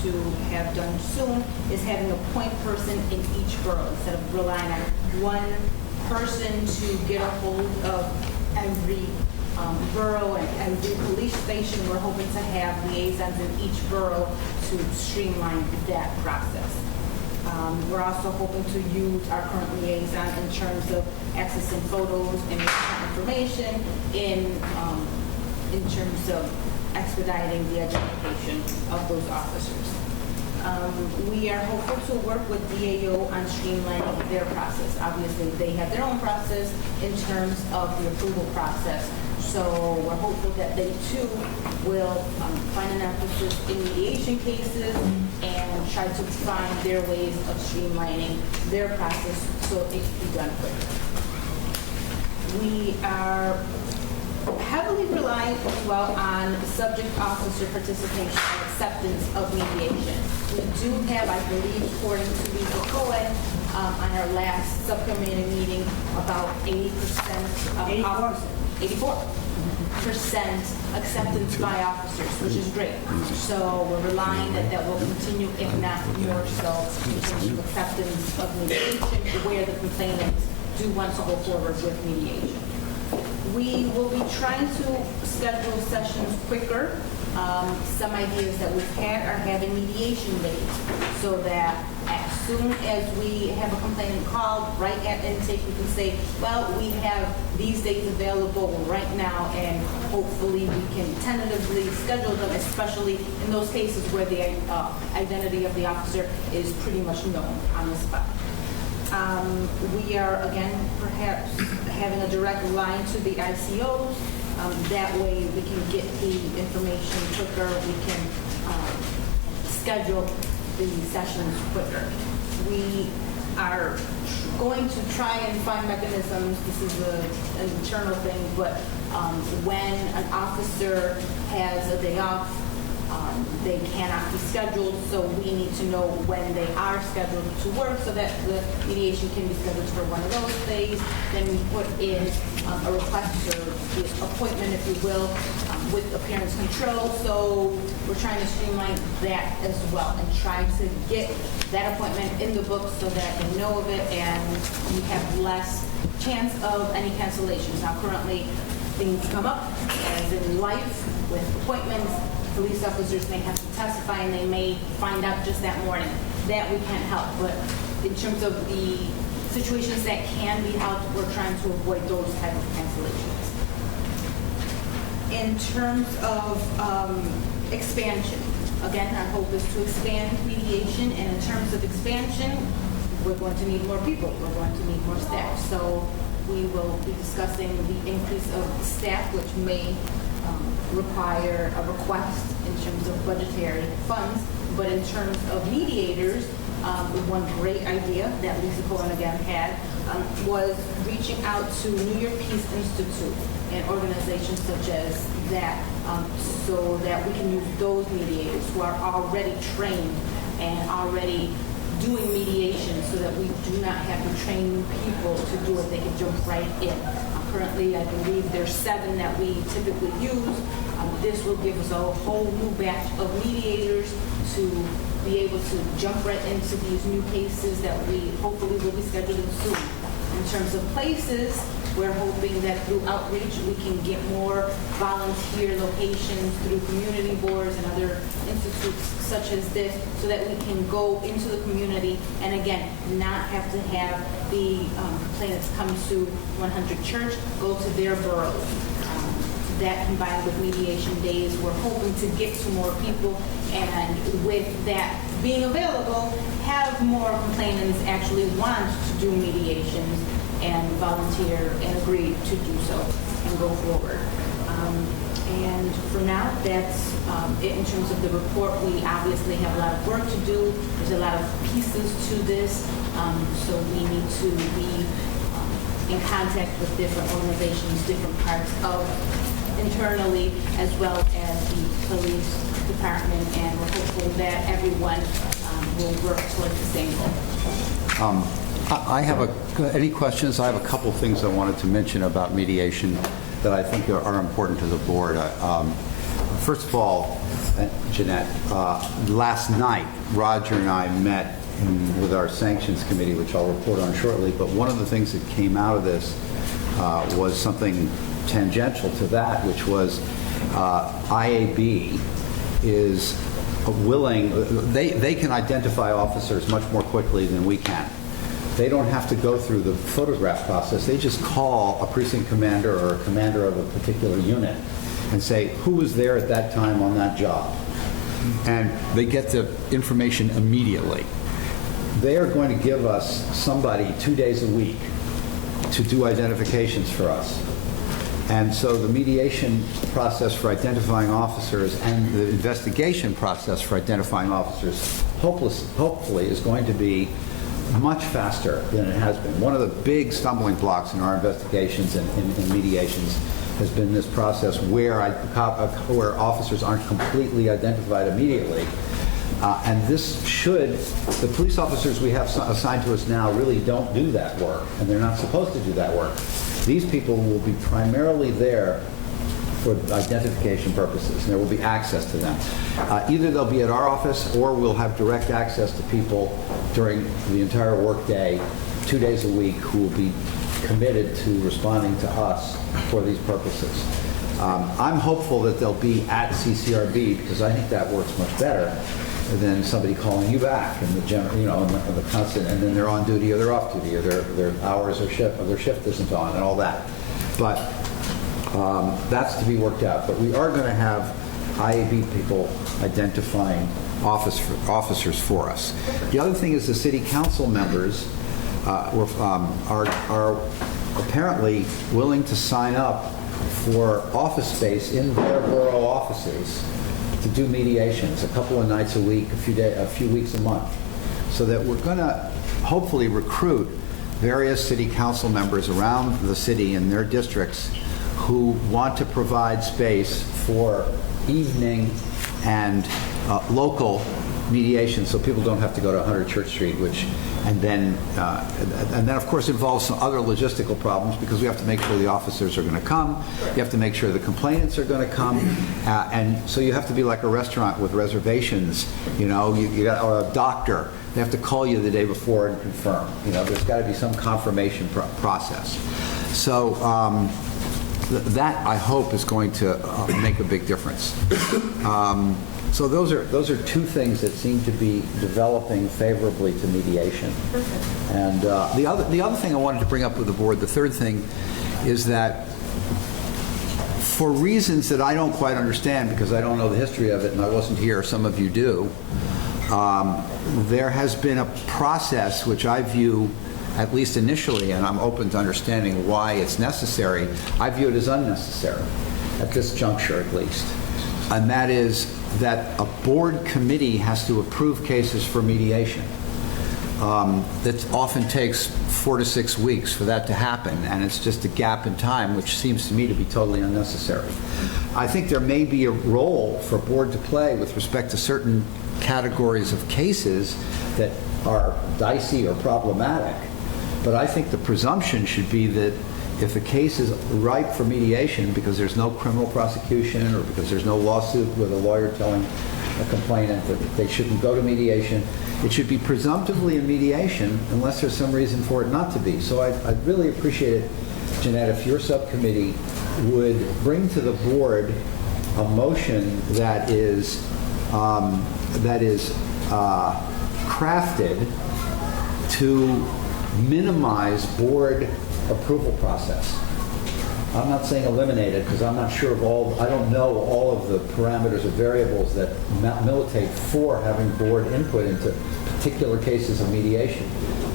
to have done soon is having a point person in each borough instead of relying on one person to get a hold of every borough and every police station. We're hoping to have liaisons in each borough to streamline that process. We're also hoping to use our current liaison in terms of accessing photos and information in terms of expediting the identification of those officers. We are hopeful to work with DAO on streamlining their process. Obviously, they have their own process in terms of the approval process. So we're hopeful that they too will find an emphasis in mediation cases and try to find their ways of streamlining their process so it can be done quicker. We are heavily relying as well on subject officer participation and acceptance of mediation. We do have, I believe, according to Lisa Cohen, on our last subcommittee meeting, about 80% of 84% acceptance by officers, which is great. So we're relying that will continue, if not more so, in terms of acceptance of mediation, where the complainants do want to go forward with mediation. We will be trying to schedule sessions quicker. Some ideas that we've had are having mediation days so that as soon as we have a complainant called, right at intake, we can say, well, we have these dates available right now, and hopefully we can tentatively schedule them, especially in those cases where the identity of the officer is pretty much known on the spot. We are, again, perhaps having a direct line to the ICOs. That way we can get the information quicker. We can schedule the sessions quicker. We are going to try and find mechanisms. This is an internal thing, but when an officer has a day off, they cannot be scheduled, so we need to know when they are scheduled to work so that the mediation can be scheduled for one of those days. Then we put in a request for the appointment, if you will, with appearance control. So we're trying to streamline that as well and try to get that appointment in the books so that they know of it and we have less chance of any cancellations. Now, currently, things come up, as in life, with appointments. Police officers may have to testify and they may find out just that morning. That we can't help, but in terms of the situations that can be helped, we're trying to avoid those type of cancellations. In terms of expansion, again, our hope is to expand mediation, and in terms of expansion, we're going to need more people. We're going to need more staff. So we will be discussing the increase of staff, which may require a request in terms of budgetary funds, but in terms of mediators, one great idea that Lisa Cohen again had was reaching out to New York Peace Institute and organizations such as that, so that we can use those mediators who are already trained and already doing mediation, so that we do not have to train new people to do it. They can jump right in. Currently, I believe there's 7 that we typically use. This will give us a whole new batch of mediators to be able to jump right into these new cases that we hopefully will be scheduling soon. In terms of places, we're hoping that through outreach we can get more volunteer locations through community boards and other institutes such as this, so that we can go into the community and again not have to have the complainants come to 100 Church, go to their boroughs. That combined with mediation days, we're hoping to get to more people, and with that being available, have more complainants actually want to do mediations and volunteer and agree to do so and go forward. And for now, that's it in terms of the report. We obviously have a lot of work to do. There's a lot of pieces to this, so we need to be in contact with different organizations, different parts of internally, as well as the police department, and we're hopeful that everyone will work towards the same goal. I have any questions? I have a couple things I wanted to mention about mediation that I think are important to the board. First of all, Jeanette, last night, Roger and I met with our sanctions committee, which I'll report on shortly, but one of the things that came out of this was something tangential to that, which was IAB is willing, they can identify officers much more quickly than we can. They don't have to go through the photograph process. They just call a precinct commander or a commander of a particular unit and say, who was there at that time on that job? And they get the information immediately. They are going to give us somebody 2 days a week to do identifications for us. And so the mediation process for identifying officers and the investigation process for identifying officers hopefully is going to be much faster than it has been. One of the big stumbling blocks in our investigations and mediations has been this process where officers aren't completely identified immediately. And this should, the police officers we have assigned to us now really don't do that work, and they're not supposed to do that work. These people will be primarily there for identification purposes, and there will be access to them. Either they'll be at our office, or we'll have direct access to people during the entire workday, 2 days a week, who will be committed to responding to us for these purposes. I'm hopeful that they'll be at CCRB, because I think that works much better than somebody calling you back and the general, and the constant, and then they're on duty or they're off duty or their hours or their shift isn't on and all that. But that's to be worked out. But we are going to have IAB people identifying officers for us. The other thing is the city council members are apparently willing to sign up for office space in their borough offices to do mediations a couple of nights a week, a few weeks a month, so that we're going to hopefully recruit various city council members around the city and their districts who want to provide space for evening and local mediation, so people don't have to go to 100 Church Street, and then of course involves some other logistical problems, because we have to make sure the officers are going to come, you have to make sure the complainants are going to come, and so you have to be like a restaurant with reservations, you got, or a doctor, they have to call you the day before and confirm, there's got to be some confirmation process. So that, I hope, is going to make a big difference. So those are two things that seem to be developing favorably to mediation. And the other thing I wanted to bring up with the board, the third thing, is that for reasons that I don't quite understand, because I don't know the history of it and I wasn't here, some of you do, there has been a process which I view, at least initially, and I'm open to understanding why it's necessary, I view it as unnecessary, at this juncture at least. And that is that a board committee has to approve cases for mediation. It often takes 4 to 6 weeks for that to happen, and it's just a gap in time, which seems to me to be totally unnecessary. I think there may be a role for a board to play with respect to certain categories of cases that are dicey or problematic, but I think the presumption should be that if a case is ripe for mediation because there's no criminal prosecution or because there's no lawsuit with a lawyer telling a complainant that they shouldn't go to mediation, it should be presumptively in mediation unless there's some reason for it not to be. So I'd really appreciate it, Jeanette, if your subcommittee would bring to the board a motion that is crafted to minimize board approval process. I'm not saying eliminate it, because I'm not sure of I don't know all of the parameters or variables that militate for having board input into particular cases of mediation.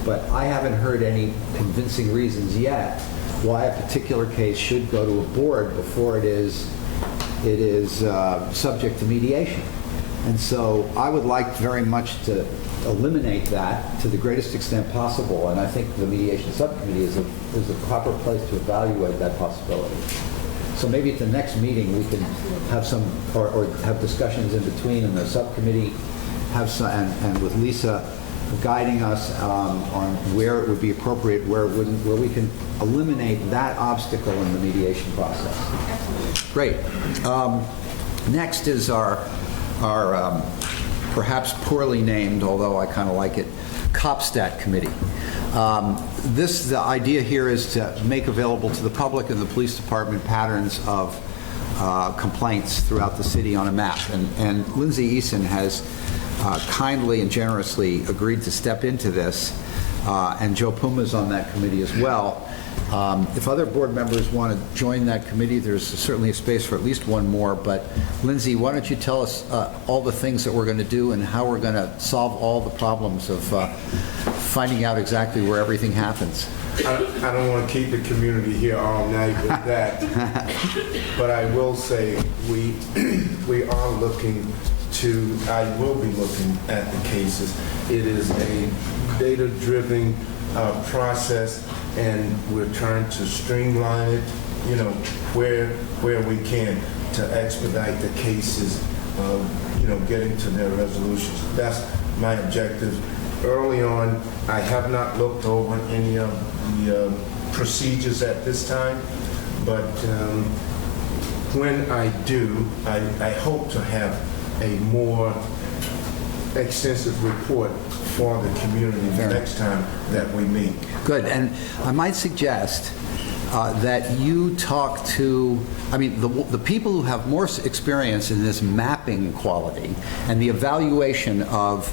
But I haven't heard any convincing reasons yet why a particular case should go to a board before it is subject to mediation. And so I would like very much to eliminate that to the greatest extent possible, and I think the mediation subcommittee is a proper place to evaluate that possibility. So maybe at the next meeting we can have some, or have discussions in between, and the subcommittee have some, and with Lisa guiding us on where it would be appropriate, where we can eliminate that obstacle in the mediation process. Great. Next is our perhaps poorly named, although I kind of like it, COPSTAT committee. The idea here is to make available to the public and the police department patterns of complaints throughout the city on a map. And Lindsay Eason has kindly and generously agreed to step into this, and Joe Puma's on that committee as well. If other board members want to join that committee, there's certainly a space for at least one more. But Lindsay, why don't you tell us all the things that we're going to do and how we're going to solve all the problems of finding out exactly where everything happens. I don't want to keep the community here all night with that, but I will say we are looking to, I will be looking at the cases. It is a data-driven process, and we're trying to streamline it, where we can to expedite the cases, getting to their resolutions. That's my objective. Early on, I have not looked over any of the procedures at this time, but when I do, I hope to have a more extensive report for the community the next time that we meet. Good, and I might suggest that you talk to, the people who have more experience in this mapping quality and the evaluation of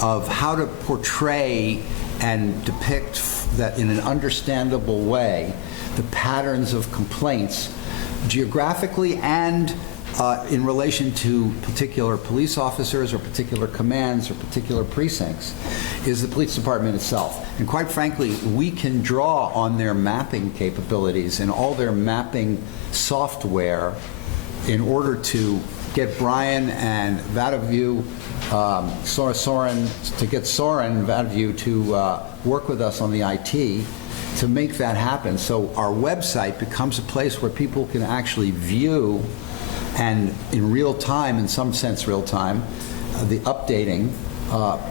how to portray and depict that in an understandable way the patterns of complaints geographically and in relation to particular police officers or particular commands or particular precincts is the police department itself. And quite frankly, we can draw on their mapping capabilities and all their mapping software in order to get Brian and Vadaview, Soren, to get Soren Vadaview to work with us on the IT to make that happen. So our website becomes a place where people can actually view and in real time, in some sense real time, the updating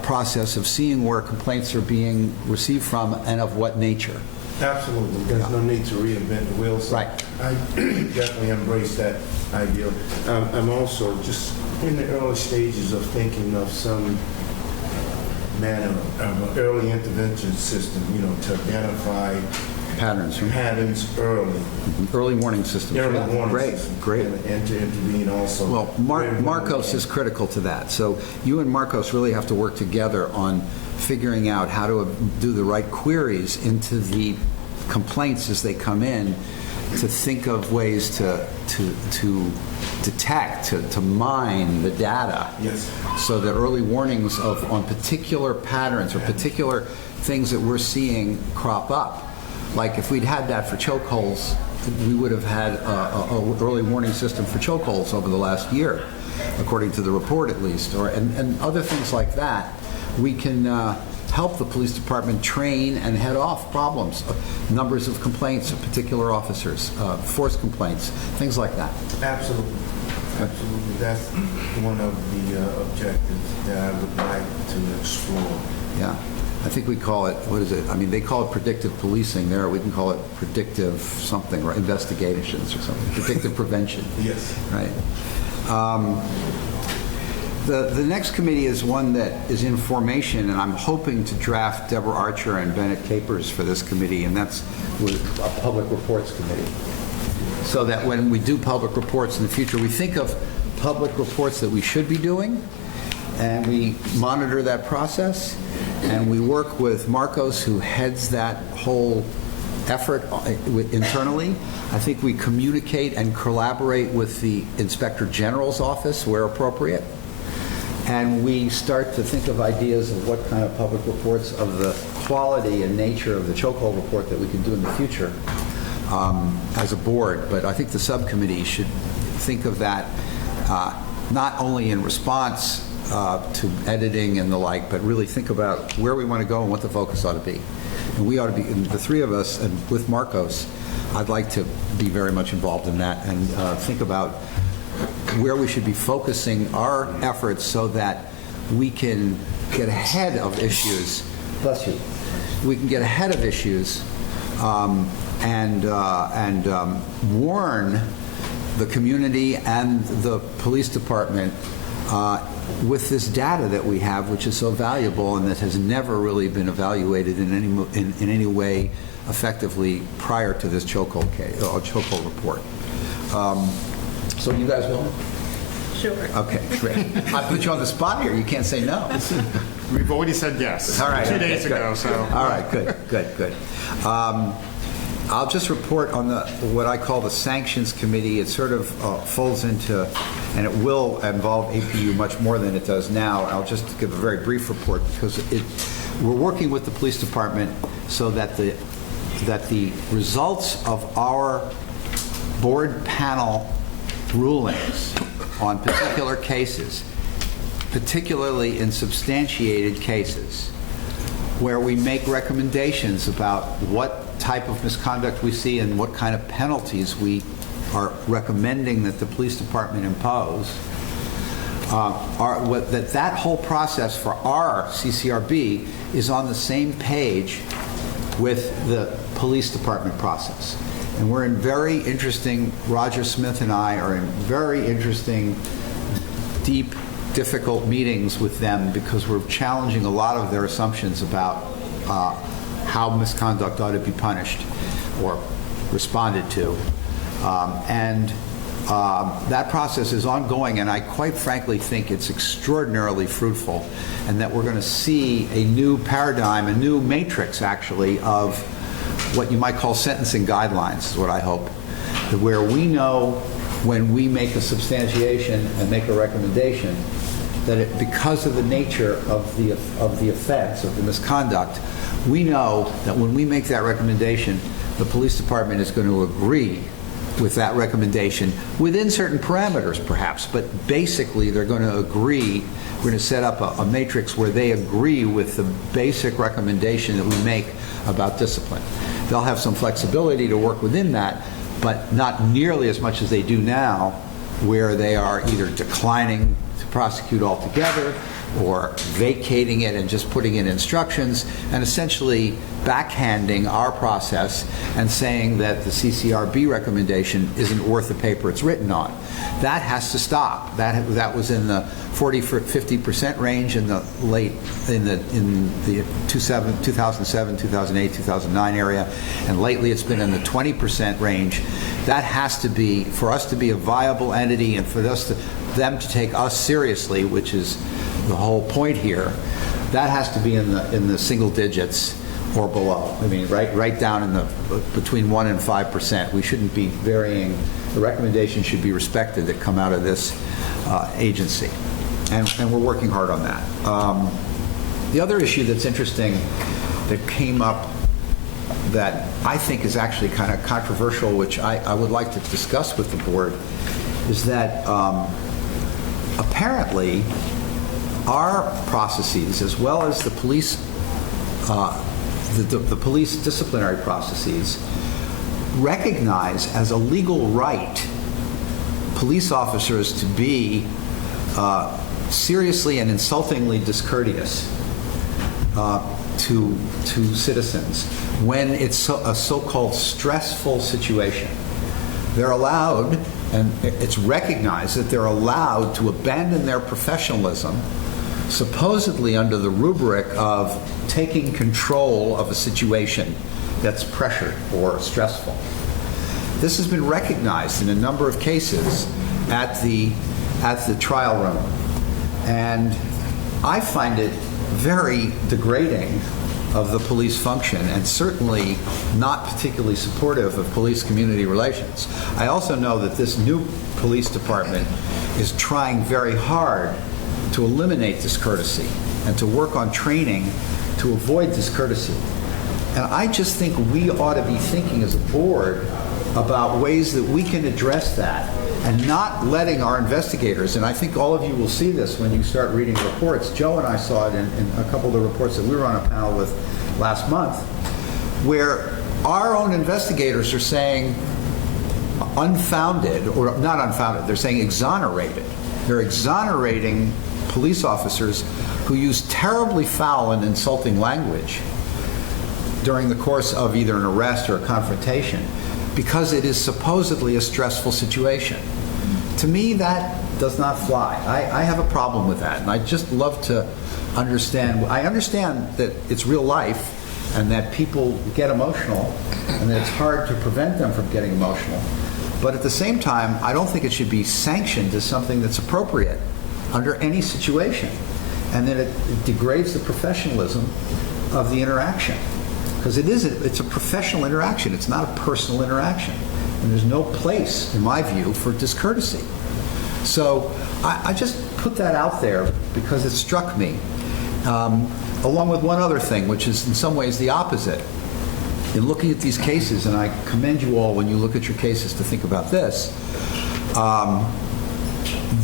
process of seeing where complaints are being received from and of what nature. Absolutely. There's no need to reinvent the wheel. So right. I definitely embrace that idea. I'm also just in the early stages of thinking of some manner of an early intervention system, to identify patterns early. Early warning systems. Early warning systems. Great. And to intervene also. Well, Marcos is critical to that. So you and Marcos really have to work together on figuring out how to do the right queries into the complaints as they come in, to think of ways to detect, to mine the data. Yes. So that early warnings on particular patterns or particular things that we're seeing crop up. Like if we'd had that for chokeholds, we would have had a early warning system for chokeholds over the last year, according to the report at least, and other things like that. We can help the police department train and head off problems, numbers of complaints of particular officers, force complaints, things like that. Absolutely. Absolutely. That's one of the objectives that I would like to explore. Yeah. I think we call it, what is it? They call it predictive policing there. We can call it predictive something, right? Investigations or something. Predictive prevention. Yes. Right. The next committee is one that is in formation, and I'm hoping to draft Deborah Archer and Bennett Capers for this committee, and that's with a public reports committee. So that when we do public reports in the future, we think of public reports that we should be doing, and we monitor that process, and we work with Marcos, who heads that whole effort internally. I think we communicate and collaborate with the Inspector General's office where appropriate, and we start to think of ideas of what kind of public reports of the quality and nature of the chokehold report that we can do in the future as a board. But I think the subcommittee should think of that not only in response to editing and the like, but really think about where we want to go and what the focus ought to be. And we ought to be, and the three of us, and with Marcos, I'd like to be very much involved in that and think about where we should be focusing our efforts so that we can get ahead of issues. Bless you. We can get ahead of issues and warn the community and the police department with this data that we have, which is so valuable and that has never really been evaluated in any way effectively prior to this chokehold report. So you guys will? Sure. Okay, great. I put you on the spot here. You can't say no. We've already said yes. All right. 2 okay, days good. ago, so. All right, good. I'll just report on what I call the Sanctions Committee. It sort of folds into, and it will involve APU much more than it does now. I'll just give a very brief report because we're working with the police department so that the results of our board panel rulings on particular cases, particularly in substantiated cases, where we make recommendations about what type of misconduct we see and what kind of penalties we are recommending that the police department impose, that whole process for our CCRB is on the same page with the police department process. And we're in very interesting, Roger Smith and I are in very interesting, deep, difficult meetings with them because we're challenging a lot of their assumptions about how misconduct ought to be punished or responded to. That process is ongoing, and I quite frankly think it's extraordinarily fruitful, and that we're going to see a new paradigm, a new matrix, actually, of what you might call sentencing guidelines, is what I hope, where we know when we make a substantiation and make a recommendation that because of the nature of the offense, of the misconduct, we know that when we make that recommendation, the police department is going to agree with that recommendation within certain parameters, perhaps, but basically they're going to agree. We're going to set up a matrix where they agree with the basic recommendation that we make about discipline. They'll have some flexibility to work within that, but not nearly as much as they do now, where they are either declining to prosecute altogether or vacating it and just putting in instructions and essentially backhanding our process and saying that the CCRB recommendation isn't worth the paper it's written on. That has to stop. That was in the 40-50% range in the 2007, 2008, 2009 area, and lately it's been in the 20% range. That has to be, for us to be a viable entity and for them to take us seriously, which is the whole point here, that has to be in the single digits or below. I mean, right down in the between 1% and 5%. We shouldn't be varying. The recommendations should be respected that come out of this agency, and we're working hard on that. The other issue that's interesting that came up that I think is actually kind of controversial, which I would like to discuss with the board, is that apparently our processes, as well as the police, the police disciplinary processes, recognize as a legal right police officers to be seriously and insultingly discourteous to citizens when it's a so-called stressful situation. They're allowed, and it's recognized that they're allowed to abandon their professionalism, supposedly under the rubric of taking control of a situation that's pressured or stressful. This has been recognized in a number of cases at the trial room, and I find it very degrading of the police function and certainly not particularly supportive of police community relations. I also know that this new police department is trying very hard to eliminate discourtesy and to work on training to avoid discourtesy. And I just think we ought to be thinking as a board about ways that we can address that and not letting our investigators, and I think all of you will see this when you start reading reports. Joe and I saw it in a couple of the reports that we were on a panel with last month, where our own investigators are saying unfounded, or not unfounded, they're saying exonerated. They're exonerating police officers who use terribly foul and insulting language during the course of either an arrest or a confrontation because it is supposedly a stressful situation. To me, that does not fly. I have a problem with that, and I'd just love to understand. I understand that it's real life and that people get emotional and that it's hard to prevent them from getting emotional. But at the same time, I don't think it should be sanctioned as something that's appropriate under any situation, and that it degrades the professionalism of the interaction. Because it's a professional interaction. It's not a personal interaction. And there's no place, in my view, for discourtesy. So I just put that out there because it struck me, along with one other thing, which is in some ways the opposite. In looking at these cases, and I commend you all when you look at your cases to think about this,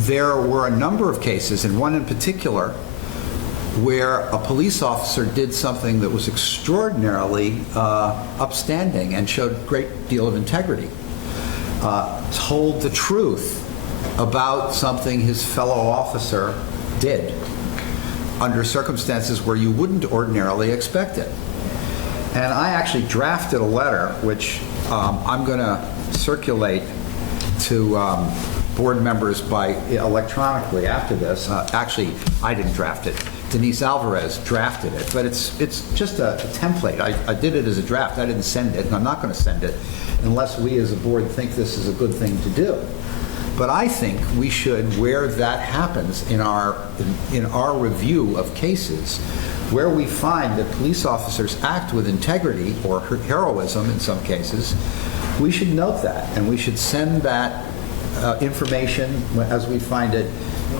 there were a number of cases, and one in particular, where a police officer did something that was extraordinarily upstanding and showed a great deal of integrity. Told the truth about something his fellow officer did under circumstances where you wouldn't ordinarily expect it. And I actually drafted a letter, which I'm going to circulate to board members electronically after this. Actually, I didn't draft it. Denise Alvarez drafted it, but it's just a template. I did it as a draft. I didn't send it, and I'm not going to send it unless we as a board think this is a good thing to do. But I think we should, where that happens in our review of cases, where we find that police officers act with integrity or heroism in some cases, we should note that, and we should send that information as we find it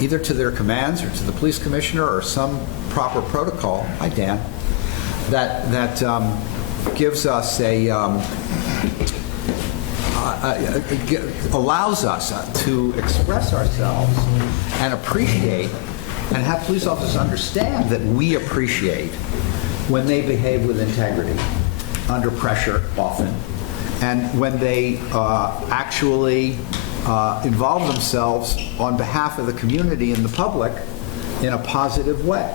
either to their commands or to the police commissioner or some proper protocol. Hi, Dan. That gives us allows us to express ourselves and appreciate and have police officers understand that we appreciate when they behave with integrity under pressure often, and when they actually involve themselves on behalf of the community and the public in a positive way.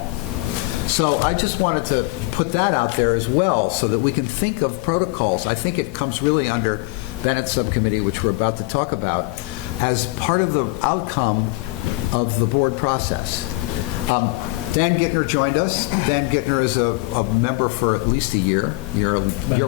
So I just wanted to put that out there as well so that we can think of protocols. I think it comes really under Bennett's subcommittee, which we're about to talk about, as part of the outcome of the board process. Dan Gittner joined us. Dan Gittner is a member for at least a year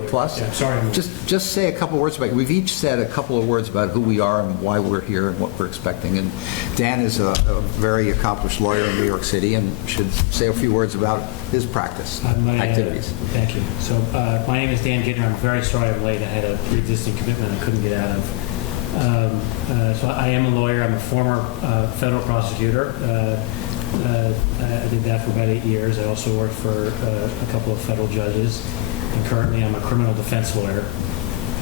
plus. Yeah, sorry. Just say a couple words about it. We've each said a couple of words about who we are and why we're here and what we're expecting. And Dan is a very accomplished lawyer in New York City and should say a few words about his practice activities. Thank you. So my name is Dan Gittner. I'm very sorry I'm late. I had a pre-existing commitment I couldn't get out of. So I am a lawyer. I'm a former federal prosecutor. I did that for about 8 years. I also worked for a couple of federal judges, and currently I'm a criminal defense lawyer.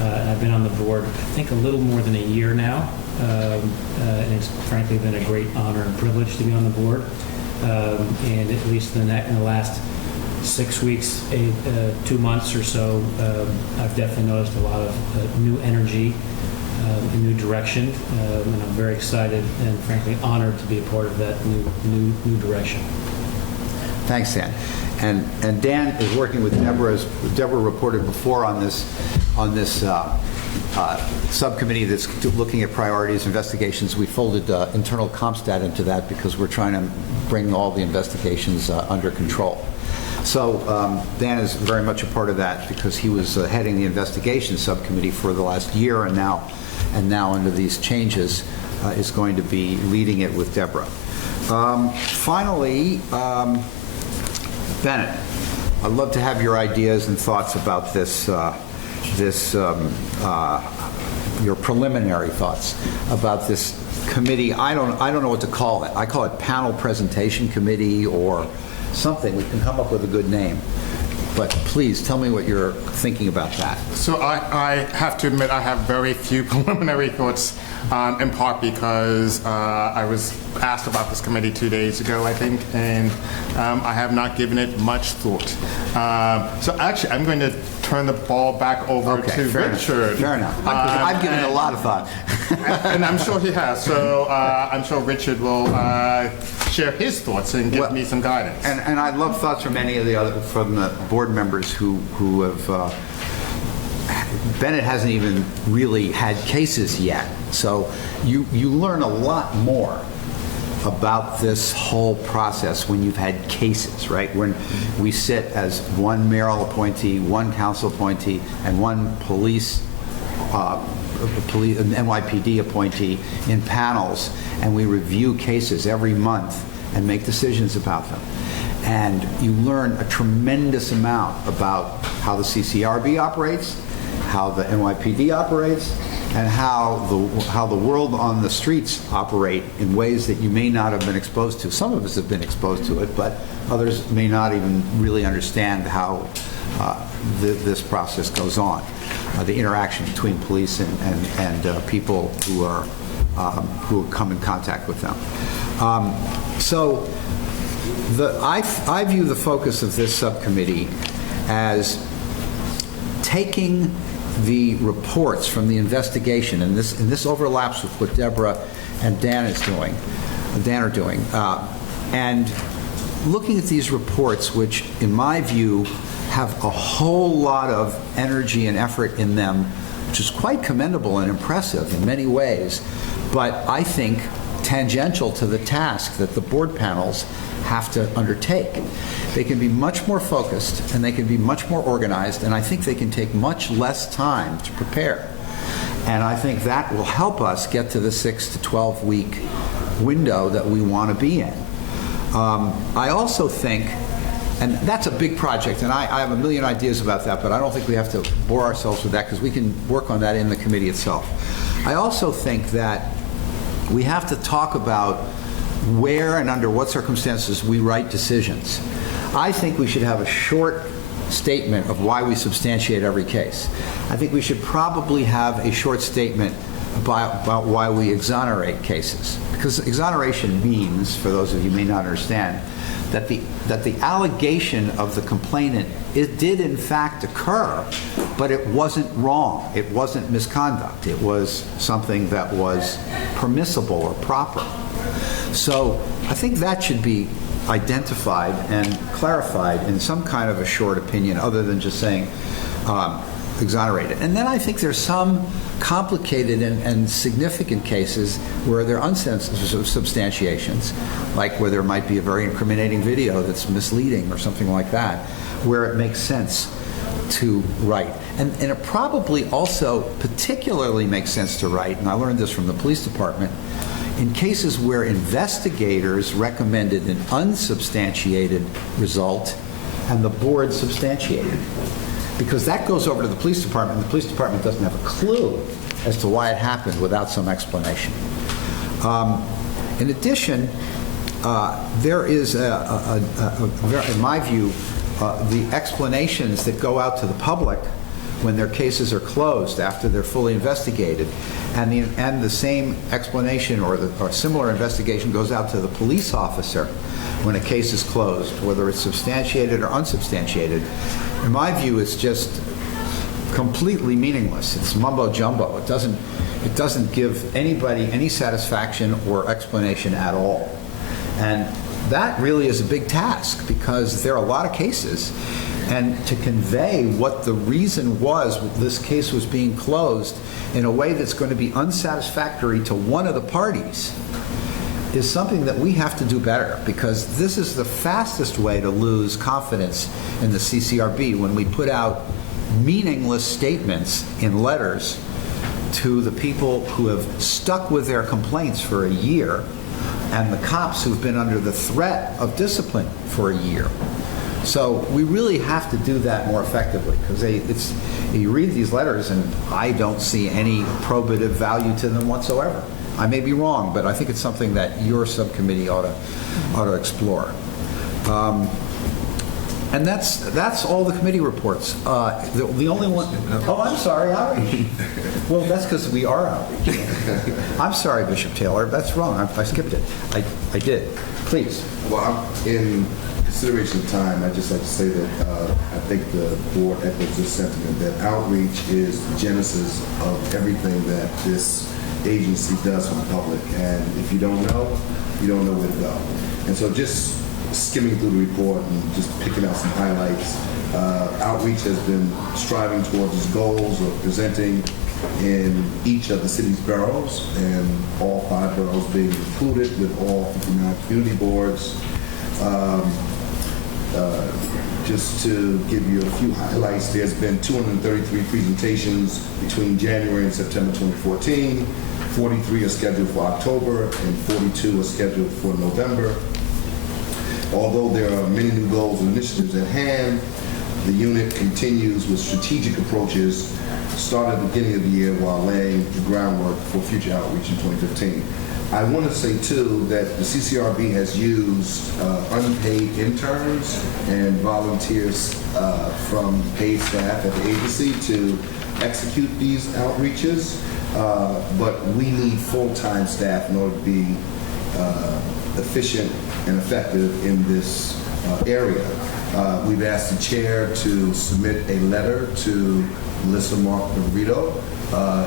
I've been on the board, I think, a little more than a year now, and it's frankly been a great honor and privilege to be on the board. And at least in the last 6 weeks, 2 months or so, I've definitely noticed a lot of new energy, a new direction, and I'm very excited and frankly honored to be a part of that new direction. Thanks, Dan. And Dan is working with Deborah, as Deborah reported before, on this subcommittee that's looking at priorities, investigations. We folded internal CompStat into that because we're trying to bring all the investigations under control. So Dan is very much a part of that because he was heading the investigation subcommittee for the last year, and now under these changes is going to be leading it with Deborah. Finally, Bennett, I'd love to have your ideas and thoughts about this, your preliminary thoughts about this committee. I don't know what to call it. I call it panel presentation committee or something. We can come up with a good name. But please tell me what you're thinking about that. So I have to admit I have very few preliminary thoughts, in part because I was asked about this committee 2 days ago, I think, and I have not given it much thought. So actually, I'm going to turn the ball back over to Richard. Fair enough. I've given it a lot of thought. And I'm sure he has. So I'm sure Richard will share his thoughts and give me some guidance. And I'd love thoughts from any of the board members who have Bennett hasn't even really had cases yet. So you learn a lot more about this whole process when you've had cases, right? When we sit as one mayoral appointee, one council appointee, and one an NYPD appointee in panels, and we review cases every month and make decisions about them. And you learn a tremendous amount about how the CCRB operates, how the NYPD operates, and how the world on the streets operate in ways that you may not have been exposed to. Some of us have been exposed to it, but others may not even really understand how this process goes on. The interaction between police and people who come in contact with them. So I view the focus of this subcommittee as taking the reports from the investigation, and this overlaps with what Deborah and Dan are doing, and looking at these reports, which in my view have a whole lot of energy and effort in them, which is quite commendable and impressive in many ways, but I think tangential to the task that the board panels have to undertake. They can be much more focused and they can be much more organized, and I think they can take much less time to prepare. And I think that will help us get to the 6 to 12 week window that we want to be in. I also think, and that's a big project, and I have a million ideas about that, but I don't think we have to bore ourselves with that because we can work on that in the committee itself. I also think that we have to talk about where and under what circumstances we write decisions. I think we should have a short statement of why we substantiate every case. I think we should probably have a short statement about why we exonerate cases. Because exoneration means, for those of you who may not understand, that the allegation of the complainant, it did in fact occur, but it wasn't wrong. It wasn't misconduct. It was something that was permissible or proper. So I think that should be identified and clarified in some kind of a short opinion other than just saying exonerated. And then I think there's some complicated and significant cases where there are unsubstantiations, like where there might be a very incriminating video that's misleading or something like that, where it makes sense to write. And it probably also particularly makes sense to write, and I learned this from the police department, in cases where investigators recommended an unsubstantiated result and the board substantiated. Because that goes over to the police department, and the police department doesn't have a clue as to why it happened without some explanation. In addition, there is, in my view, the explanations that go out to the public when their cases are closed after they're fully investigated, and the same explanation or similar investigation goes out to the police officer when a case is closed, whether it's substantiated or unsubstantiated. In my view, it's just completely meaningless. It's mumbo jumbo. It doesn't give anybody any satisfaction or explanation at all. And that really is a big task because there are a lot of cases, and to convey what the reason was this case was being closed in a way that's going to be unsatisfactory to one of the parties is something that we have to do better, because this is the fastest way to lose confidence in the CCRB when we put out meaningless statements in letters to the people who have stuck with their complaints for a year and the cops who've been under the threat of discipline for a year. So we really have to do that more effectively, because you read these letters and I don't see any probative value to them whatsoever. I may be wrong, but I think it's something that your subcommittee ought to explore. And that's all the committee reports. The only one. Oh, I'm sorry, outreach. Well, that's because we are outreach. I'm sorry, Bishop Taylor. That's wrong. I skipped it. I did. Please. Well, in consideration of time, I'd just like to say that I think the board echoes this sentiment that outreach is the genesis of everything that this agency does for the public. And if you don't know, you don't know where to go. And so just skimming through the report and just picking out some highlights, Outreach has been striving towards its goals of presenting in each of the city's boroughs, and all 5 boroughs being included with all 59 community boards. Just to give you a few highlights, there's been 233 presentations between January and September 2014. 43 are scheduled for October, and 42 are scheduled for November. Although there are many new goals and initiatives at hand, the unit continues with strategic approaches started at the beginning of the year while laying the groundwork for future outreach in 2015. I want to say, too, that the CCRB has used unpaid interns and volunteers from paid staff at the agency to execute these outreaches, but we need full-time staff in order to be efficient and effective in this area. We've asked the chair to submit a letter to Melissa Mark Dorito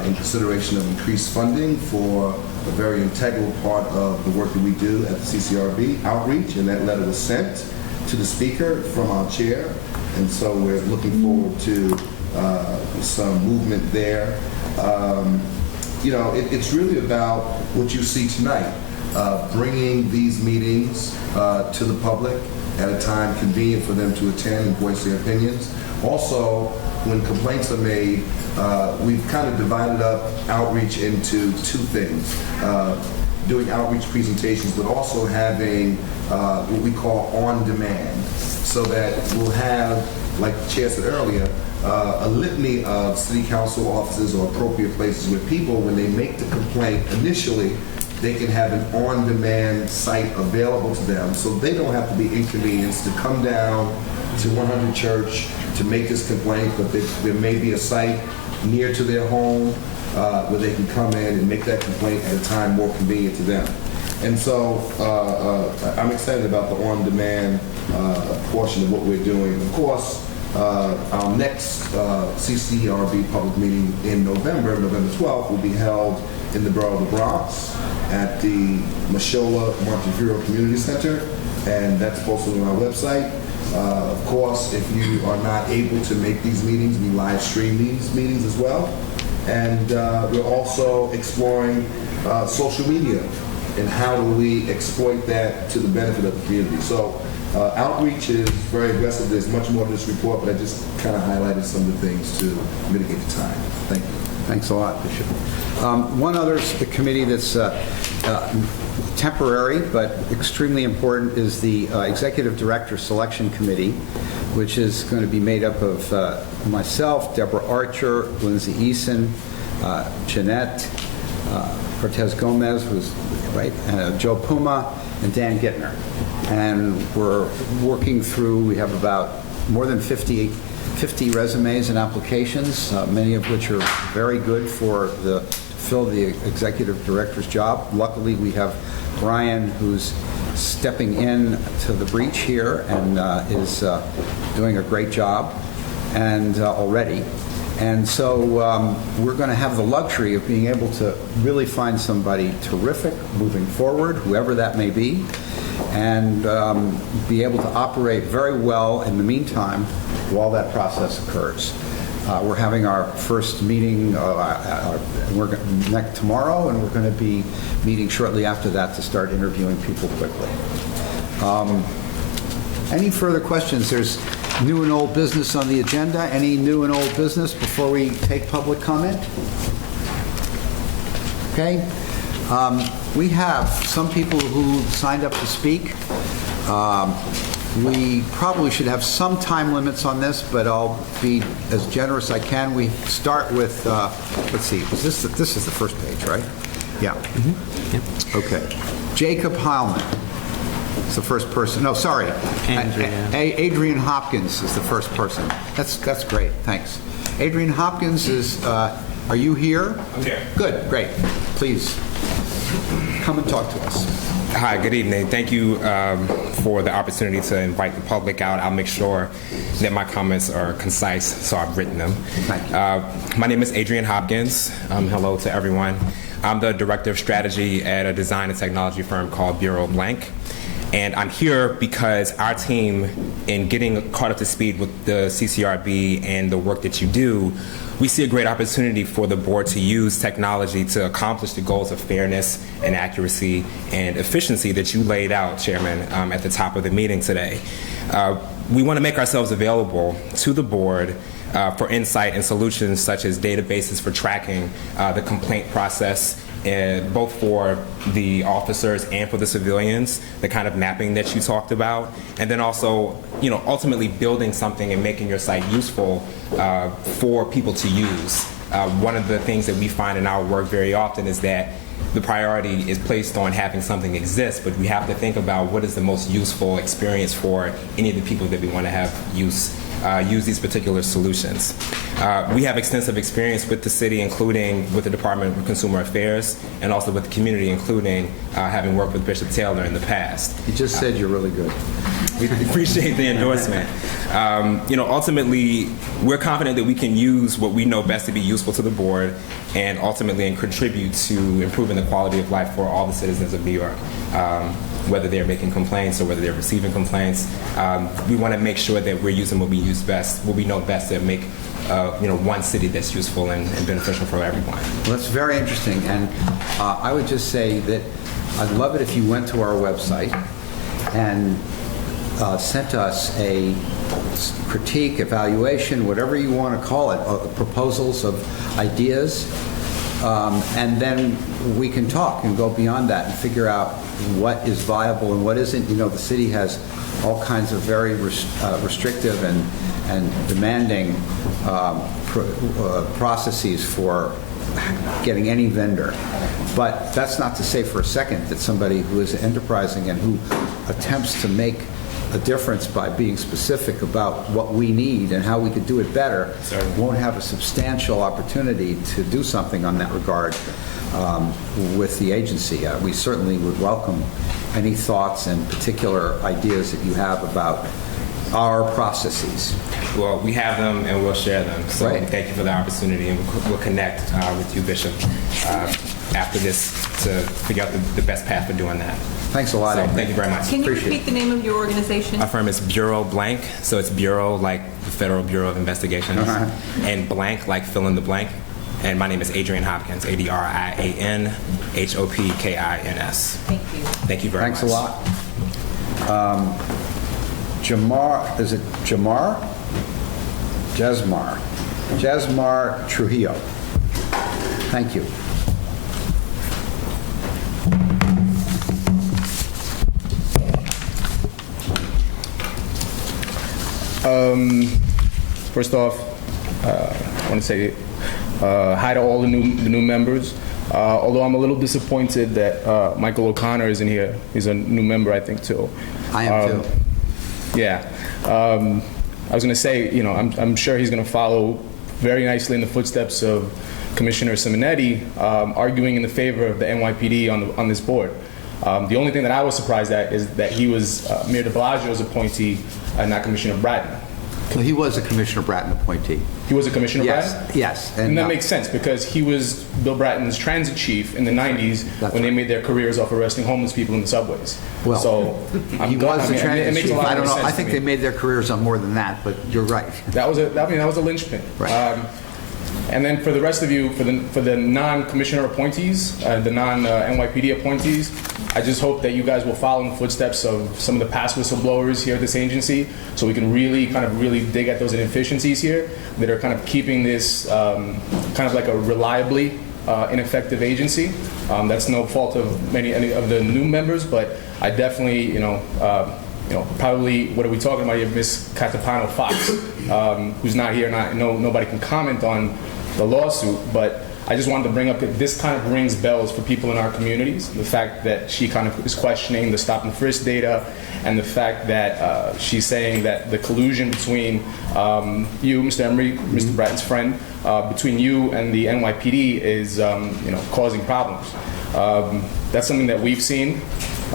in consideration of increased funding for a very integral part of the work that we do at the CCRB outreach, and that letter was sent to the speaker from our chair, and so we're looking forward to some movement there. It's really about what you see tonight, bringing these meetings to the public at a time convenient for them to attend and voice their opinions. Also, when complaints are made, we've kind of divided up outreach into 2 things. Doing outreach presentations, but also having what we call on-demand, so that we'll have, like the chair said earlier, a litany of city council offices or appropriate places where people, when they make the complaint initially, they can have an on-demand site available to them, so they don't have to be inconvenienced to come down to 100 Church to make this complaint, but there may be a site near to their home where they can come in and make that complaint at a time more convenient to them. And so I'm excited about the on-demand portion of what we're doing. Of course, our next CCRB public meeting in November 12th, will be held in the borough of the Bronx at the Mashola Montefiore Community Center, and that's posted on our website. Of course, if you are not able to make these meetings, we live stream these meetings as well. And we're also exploring social media and how do we exploit that to the benefit of the community. So outreach is very aggressive. There's much more to this report, but I just kind of highlighted some of the things to mitigate the time. Thank you. Thanks a lot, Bishop. One other committee that's temporary but extremely important is the Executive Director Selection Committee, which is going to be made up of myself, Deborah Archer, Lindsay Eason, Jeanette Cortez Gomez, who's right, Joe Puma, and Dan Gittner. And we're working through, we have about more than 50 resumes and applications, many of which are very good to fill the executive director's job. Luckily, we have Brian, who's stepping in to the breach here and is doing a great job and already. And so we're going to have the luxury of being able to really find somebody terrific moving forward, whoever that may be, and be able to operate very well in the meantime while that process occurs. We're having our first meeting tomorrow, and we're going to be meeting shortly after that to start interviewing people quickly. Any further questions? There's new and old business on the agenda. Any new and old business before we take public comment? Okay. We have some people who signed up to speak. We probably should have some time limits on this, but I'll be as generous as I can. We start with, let's see, this is the first page, right? Yeah. Mm-hmm. Yep. Okay. Jacob Heilman is the first person. No, sorry. Adrian Hopkins is the first person. That's great. Thanks. Adrian Hopkins is, are you here? I'm here. Good, great. Please come and talk to us. Hi, good evening. Thank you for the opportunity to invite the public out. I'll make sure that my comments are concise, so I've written them. Thank you. My name is Adrian Hopkins. Hello to everyone. I'm the Director of Strategy at a design and technology firm called Bureau Blank. And I'm here because our team, in getting caught up to speed with the CCRB and the work that you do, we see a great opportunity for the board to use technology to accomplish the goals of fairness and accuracy and efficiency that you laid out, Chairman, at the top of the meeting today. We want to make ourselves available to the board for insight and solutions such as databases for tracking the complaint process, both for the officers and for the civilians, the kind of mapping that you talked about, and then also, ultimately building something and making your site useful for people to use. One of the things that we find in our work very often is that the priority is placed on having something exist, but we have to think about what is the most useful experience for any of the people that we want to have use these particular solutions. We have extensive experience with the city, including with the Department of Consumer Affairs, and also with the community, including having worked with Bishop Taylor in the past. You just said you're really good. We appreciate the endorsement. Ultimately, we're confident that we can use what we know best to be useful to the board and ultimately contribute to improving the quality of life for all the citizens of New York. Whether they're making complaints or whether they're receiving complaints, we want to make sure that we're using what we use best, what we know best, to make one city that's useful and beneficial for everyone. Well, that's very interesting, and I would just say that I'd love it if you went to our website and sent us a critique, evaluation, whatever you want to call it, proposals of ideas, and then we can talk and go beyond that and figure out what is viable and what isn't. The city has all kinds of very restrictive and demanding processes for getting any vendor. But that's not to say for a second that somebody who is enterprising and who attempts to make a difference by being specific about what we need and how we could do it better won't have a substantial opportunity to do something on that regard with the agency. We certainly would welcome any thoughts and particular ideas that you have about our processes. Well, we have them and we'll share them. So Right. Thank you for the opportunity, and we'll connect with you, Bishop, after this to figure out the best path for doing that. Thanks a lot. So, thank you very much. Can you Appreciate repeat the name of your organization? Our firm is Bureau Blank, so it's Bureau like the Federal Bureau of Investigation, and blank like fill in the blank. And my name is Adrian Hopkins, ADRIAN HOPKINS. Thank you. Thank you very much. Thanks a lot. Jamar, is it Jamar? Jasmar Trujillo. Thank you. First off, I want to say hi to all the new members. Although I'm a little disappointed that Michael O'Connor isn't here. He's a new member, I think, too. I am too. Yeah. I was going to say, I'm sure he's going to follow very nicely in the footsteps of Commissioner Simonetti, arguing in the favor of the NYPD on this board. The only thing that I was surprised at is that he was Mayor de Blasio's appointee and not Commissioner Bratton. Well, he was a Commissioner Bratton appointee. He was a Commissioner Yes, Bratton? yes. And that makes sense because he was Bill Bratton's transit chief in the 90s when they made their careers off arresting homeless people in the subways. Well, so he was the transit chief. I don't know. I think they they made their careers on more than that, but you're right. That was a linchpin. Right. And then for the rest of you, for the non-commissioner appointees, the non-NYPD appointees, I just hope that you guys will follow in the footsteps of some of the past whistleblowers here at this agency, so we can really dig at those inefficiencies here that are kind of keeping this kind of like a reliably ineffective agency. That's no fault of any of the new members, but I definitely, probably, what are we talking about here? Miss Catapano Fox, who's not here, nobody can comment on the lawsuit, but I just wanted to bring up that this kind of rings bells for people in our communities. The fact that she kind of is questioning the stop and frisk data, and the fact that she's saying that the collusion between you, Mr. Emery, Mr. Bratton's friend, between you and the NYPD is, causing problems. That's something that we've seen.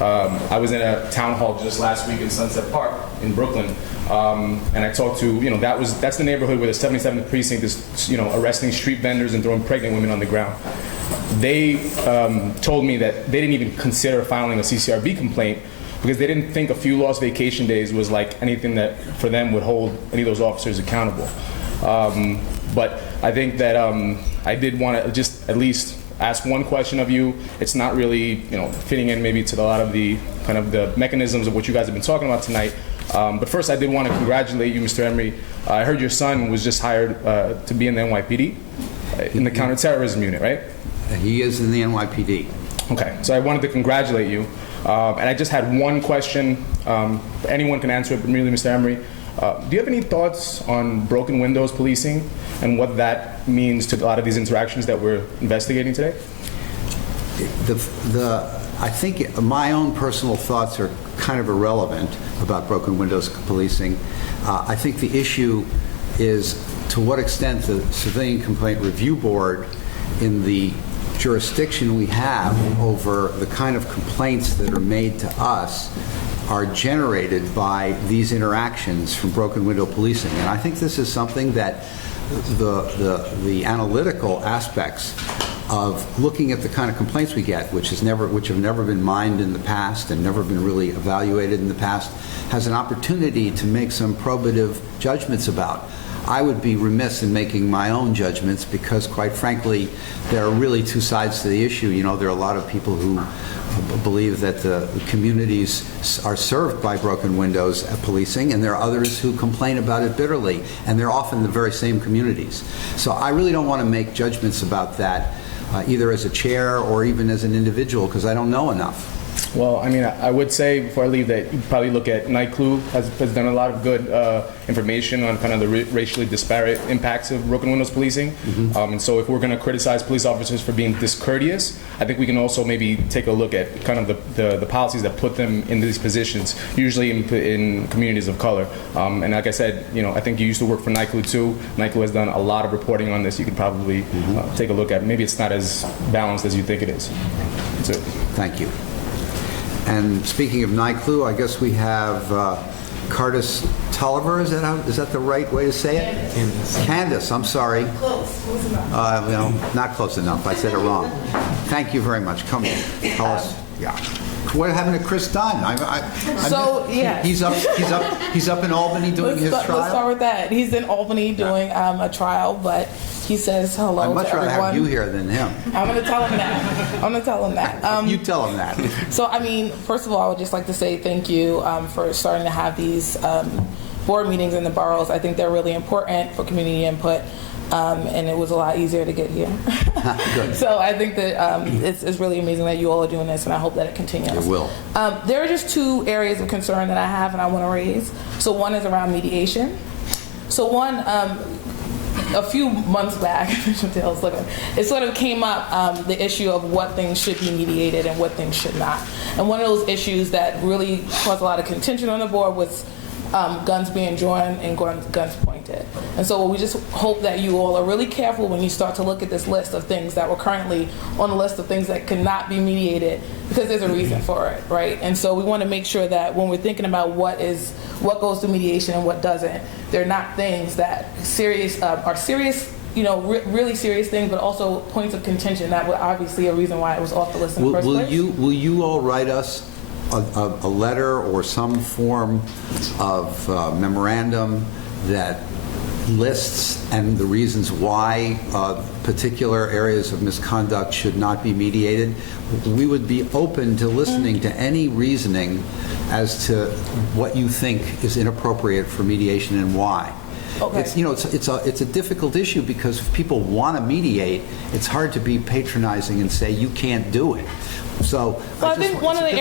I was in a town hall just last week in Sunset Park in Brooklyn, and I talked to, that's the neighborhood where the 77th precinct is, arresting street vendors and throwing pregnant women on the ground. They told me that they didn't even consider filing a CCRB complaint because they didn't think a few lost vacation days was like anything that for them would hold any of those officers accountable. But I think that I did want to just at least ask one question of you. It's not really, fitting in maybe to a lot of the kind of the mechanisms of what you guys have been talking about tonight. But first, I did want to congratulate you, Mr. Emery. I heard your son was just hired to be in the NYPD, in the counterterrorism unit, right? He is in the NYPD. Okay, so I wanted to congratulate you. And I just had one question. Anyone can answer it, but really, Mr. Emery, do you have any thoughts on broken windows policing and what that means to a lot of these interactions that we're investigating today? I think my own personal thoughts are kind of irrelevant about broken windows policing. I think the issue is to what extent the Civilian Complaint Review Board, in the jurisdiction we have over the kind of complaints that are made to us, are generated by these interactions from broken window policing. And I think this is something that the analytical aspects of looking at the kind of complaints we get, which have never been mined in the past and never been really evaluated in the past, has an opportunity to make some probative judgments about. I would be remiss in making my own judgments because, quite frankly, there are really two sides to the issue. There are a lot of people who believe that the communities are served by broken windows at policing, and there are others who complain about it bitterly, and they're often the very same communities. So I really don't want to make judgments about that, either as a chair or even as an individual, because I don't know enough. Well, I mean, I would say before I leave that you probably look at NYCLU has done a lot of good information on kind of the racially disparate impacts of broken windows policing. And so if we're going to criticize police officers for being discourteous, I think we can also maybe take a look at kind of the policies that put them in these positions, usually in communities of color. And like I said, I think you used to work for NYCLU too. NYCLU has done a lot of reporting on this. You could probably take a look at. Maybe it's not as balanced as you think it is. That's it. Thank you. And speaking of NYCLU, I guess we have Cardis Tulliver. Is that the right way to say it? Candace, I'm sorry. Close enough. Not close enough. I said it wrong. Thank you very much. Come in. Tell us. Yeah. What happened to Chris Dunn? He's up in Albany doing his trial. Let's start with that. He's in Albany doing a trial, but he says hello to everyone. I'd much rather have you here than him. I'm going to tell him that. You tell him that. So, I mean, first of all, I would just like to say thank you for starting to have these board meetings in the boroughs. I think they're really important for community input. And it was a lot easier to get here. So I think that it's really amazing that you all are doing this, and I hope that it continues. It will. There are just two areas of concern that I have and I want to raise. So one is around mediation. So one, a few months back, it sort of came up, the issue of what things should be mediated and what things should not. And one of those issues that really caused a lot of contention on the board was guns being drawn and guns pointed. And so we just hope that you all are really careful when you start to look at this list of things that were currently on the list of things that cannot be mediated, because there's a reason for it, right? And so we want to make sure that when we're thinking about what goes to mediation and what doesn't, they're not things that are serious, really serious things, but also points of contention that were obviously a reason why it was off the list in the first place. Will you all write us a letter or some form of memorandum that lists and the reasons why particular areas of misconduct should not be mediated? We would be open to listening to any reasoning as to what you think is inappropriate for mediation and why. Okay. It's a difficult issue because if people want to mediate, it's hard to be patronizing and say you can't do it. So I think one of the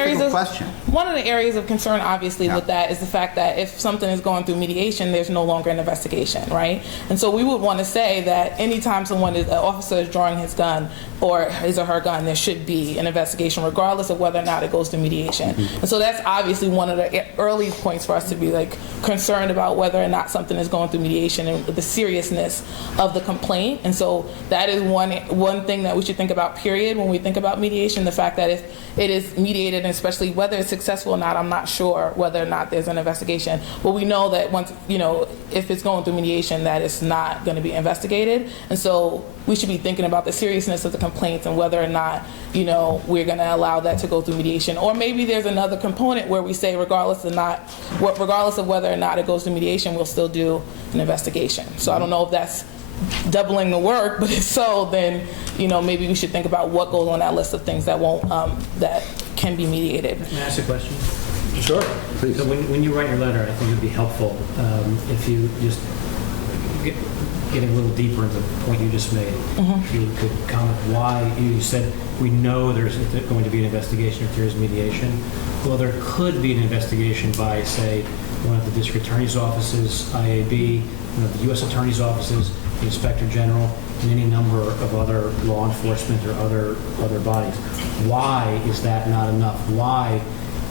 areas of concern, obviously, with that is the fact that if something is going through mediation, there's no longer an investigation, right? And so we would want to say that anytime an officer is drawing his gun or his or her gun, there should be an investigation, regardless of whether or not it goes to mediation. Mm-hmm. And so that's obviously one of the early points for us to be concerned about whether or not something is going through mediation and the seriousness of the complaint. And so that is one thing that we should think about, period, when we think about mediation. The fact that if it is mediated, and especially whether it's successful or not, I'm not sure whether or not there's an investigation. But we know that once, if it's going through mediation, that it's not going to be investigated. And so we should be thinking about the seriousness of the complaints and whether or not, we're going to allow that to go through mediation. Or maybe there's another component where we say, regardless of whether or not it goes to mediation, we'll still do an investigation. So I don't know if that's doubling the work, but if so, then maybe we should think about what goes on that list of things that won't that can be mediated. May I ask a question? Sure, please. So when you write your letter, I think it would be helpful if you just getting a little deeper into the point you just made. If you could comment why you said we know there's going to be an investigation if there is mediation. Well, there could be an investigation by, say, one of the district attorney's offices, IAB, one of the U.S. attorney's offices, the inspector general, and any number of other law enforcement or other bodies. Why is that not enough? Why,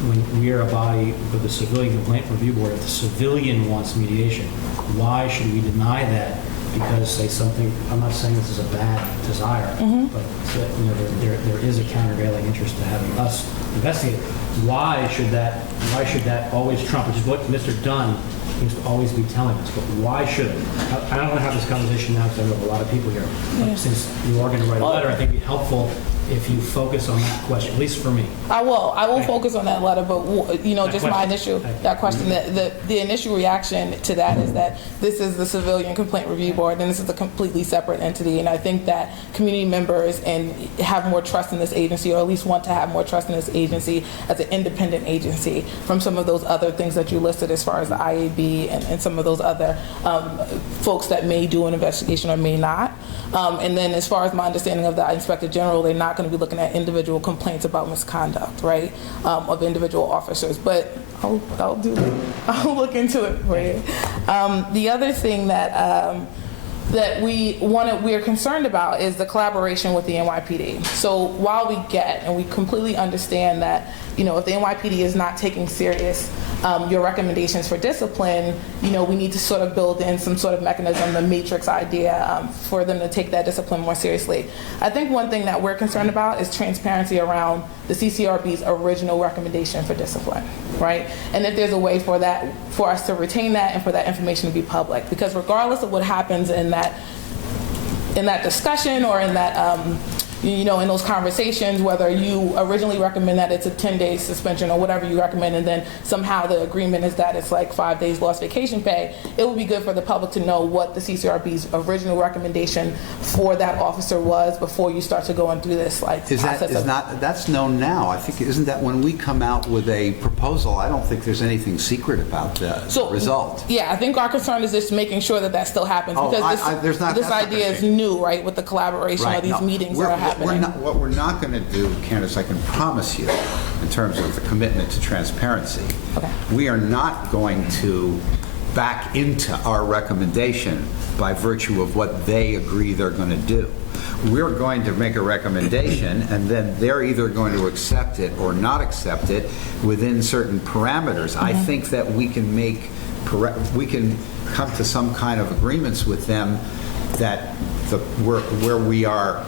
when we are a body with the Civilian Complaint Review Board, if the civilian wants mediation, why should we deny that? Because, say, something, I'm not saying this is a bad desire, but there is a countervailing interest to having us investigate. Why should that always trump, which is what Mr. Dunn seems to always be telling us, but why should it? I don't want to have this conversation now because I know a lot of people here. But since you are going to write a letter, I think it would be helpful if you focus on that question, at least for me. I will focus on that letter, but my initial question, the initial reaction to that is that this is the Civilian Complaint Review Board, and this is a completely separate entity. And I think that community members have more trust in this agency, or at least want to have more trust in this agency as an independent agency from some of those other things that you listed, as far as the IAB and some of those other folks that may do an investigation or may not. And then, as far as my understanding of the Inspector General, they're not going to be looking at individual complaints about misconduct, right, of individual officers. But I'll look into it for you. The other thing that we're concerned about is the collaboration with the NYPD. So while we get and we completely understand that, if the NYPD is not taking serious your recommendations for discipline, we need to sort of build in some sort of mechanism, the matrix idea, for them to take that discipline more seriously. I think one thing that we're concerned about is transparency around the CCRB's original recommendation for discipline, right? And if there's a way for us to retain that and for that information to be public, because regardless of what happens in that discussion or in that in those conversations, whether you originally recommend that it's a 10-day suspension or whatever you recommend, and then somehow the agreement is that it's like 5 days lost vacation pay, it would be good for the public to know what the CCRB's original recommendation for that officer was before you start to go and do this process. That's known now. I think, isn't that when we come out with a proposal, I don't think there's anything secret about the result. Yeah, I think our concern is just making sure that still happens, because this idea is new, right, with the collaboration of these meetings that are happening. What we're not going to do, Candace, I can promise you, in terms of the commitment to transparency, we are not going to back into our recommendation by virtue of what they agree they're going to do. We're going to make a recommendation, and then they're either going to accept it or not accept it within certain parameters. I think that we can come to some kind of agreements with them that where we are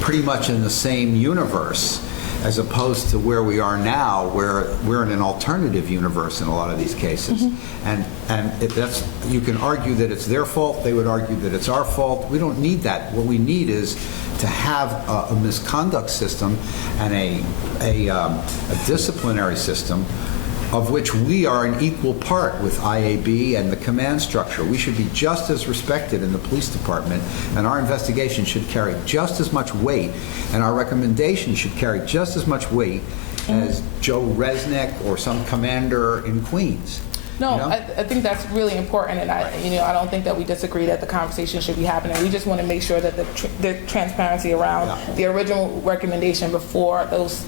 pretty much in the same universe, as opposed to where we are now, where we're in an alternative universe in a lot of these cases. And you can argue that it's their fault, they would argue that it's our fault. We don't need that. What we need is to have a misconduct system and a disciplinary system of which we are an equal part with IAB and the command structure. We should be just as respected in the police department, and our investigation should carry just as much weight, and our recommendation should carry just as much weight as Joe Resnick or some commander in Queens. No, I think that's really important, and I don't think that we disagree that the conversation should be happening. We just want to make sure that the transparency around the original recommendation before those,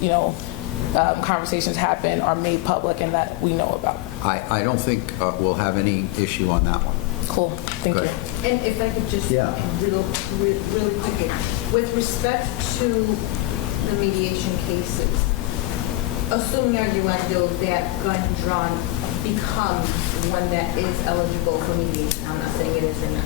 conversations happen are made public and that we know about. I don't think we'll have any issue on that one. Cool. Thank you. And if I could just really quickly, with respect to the mediation cases, assuming arguendo that gun drawn becomes one that is eligible for mediation. I'm not saying it is or not,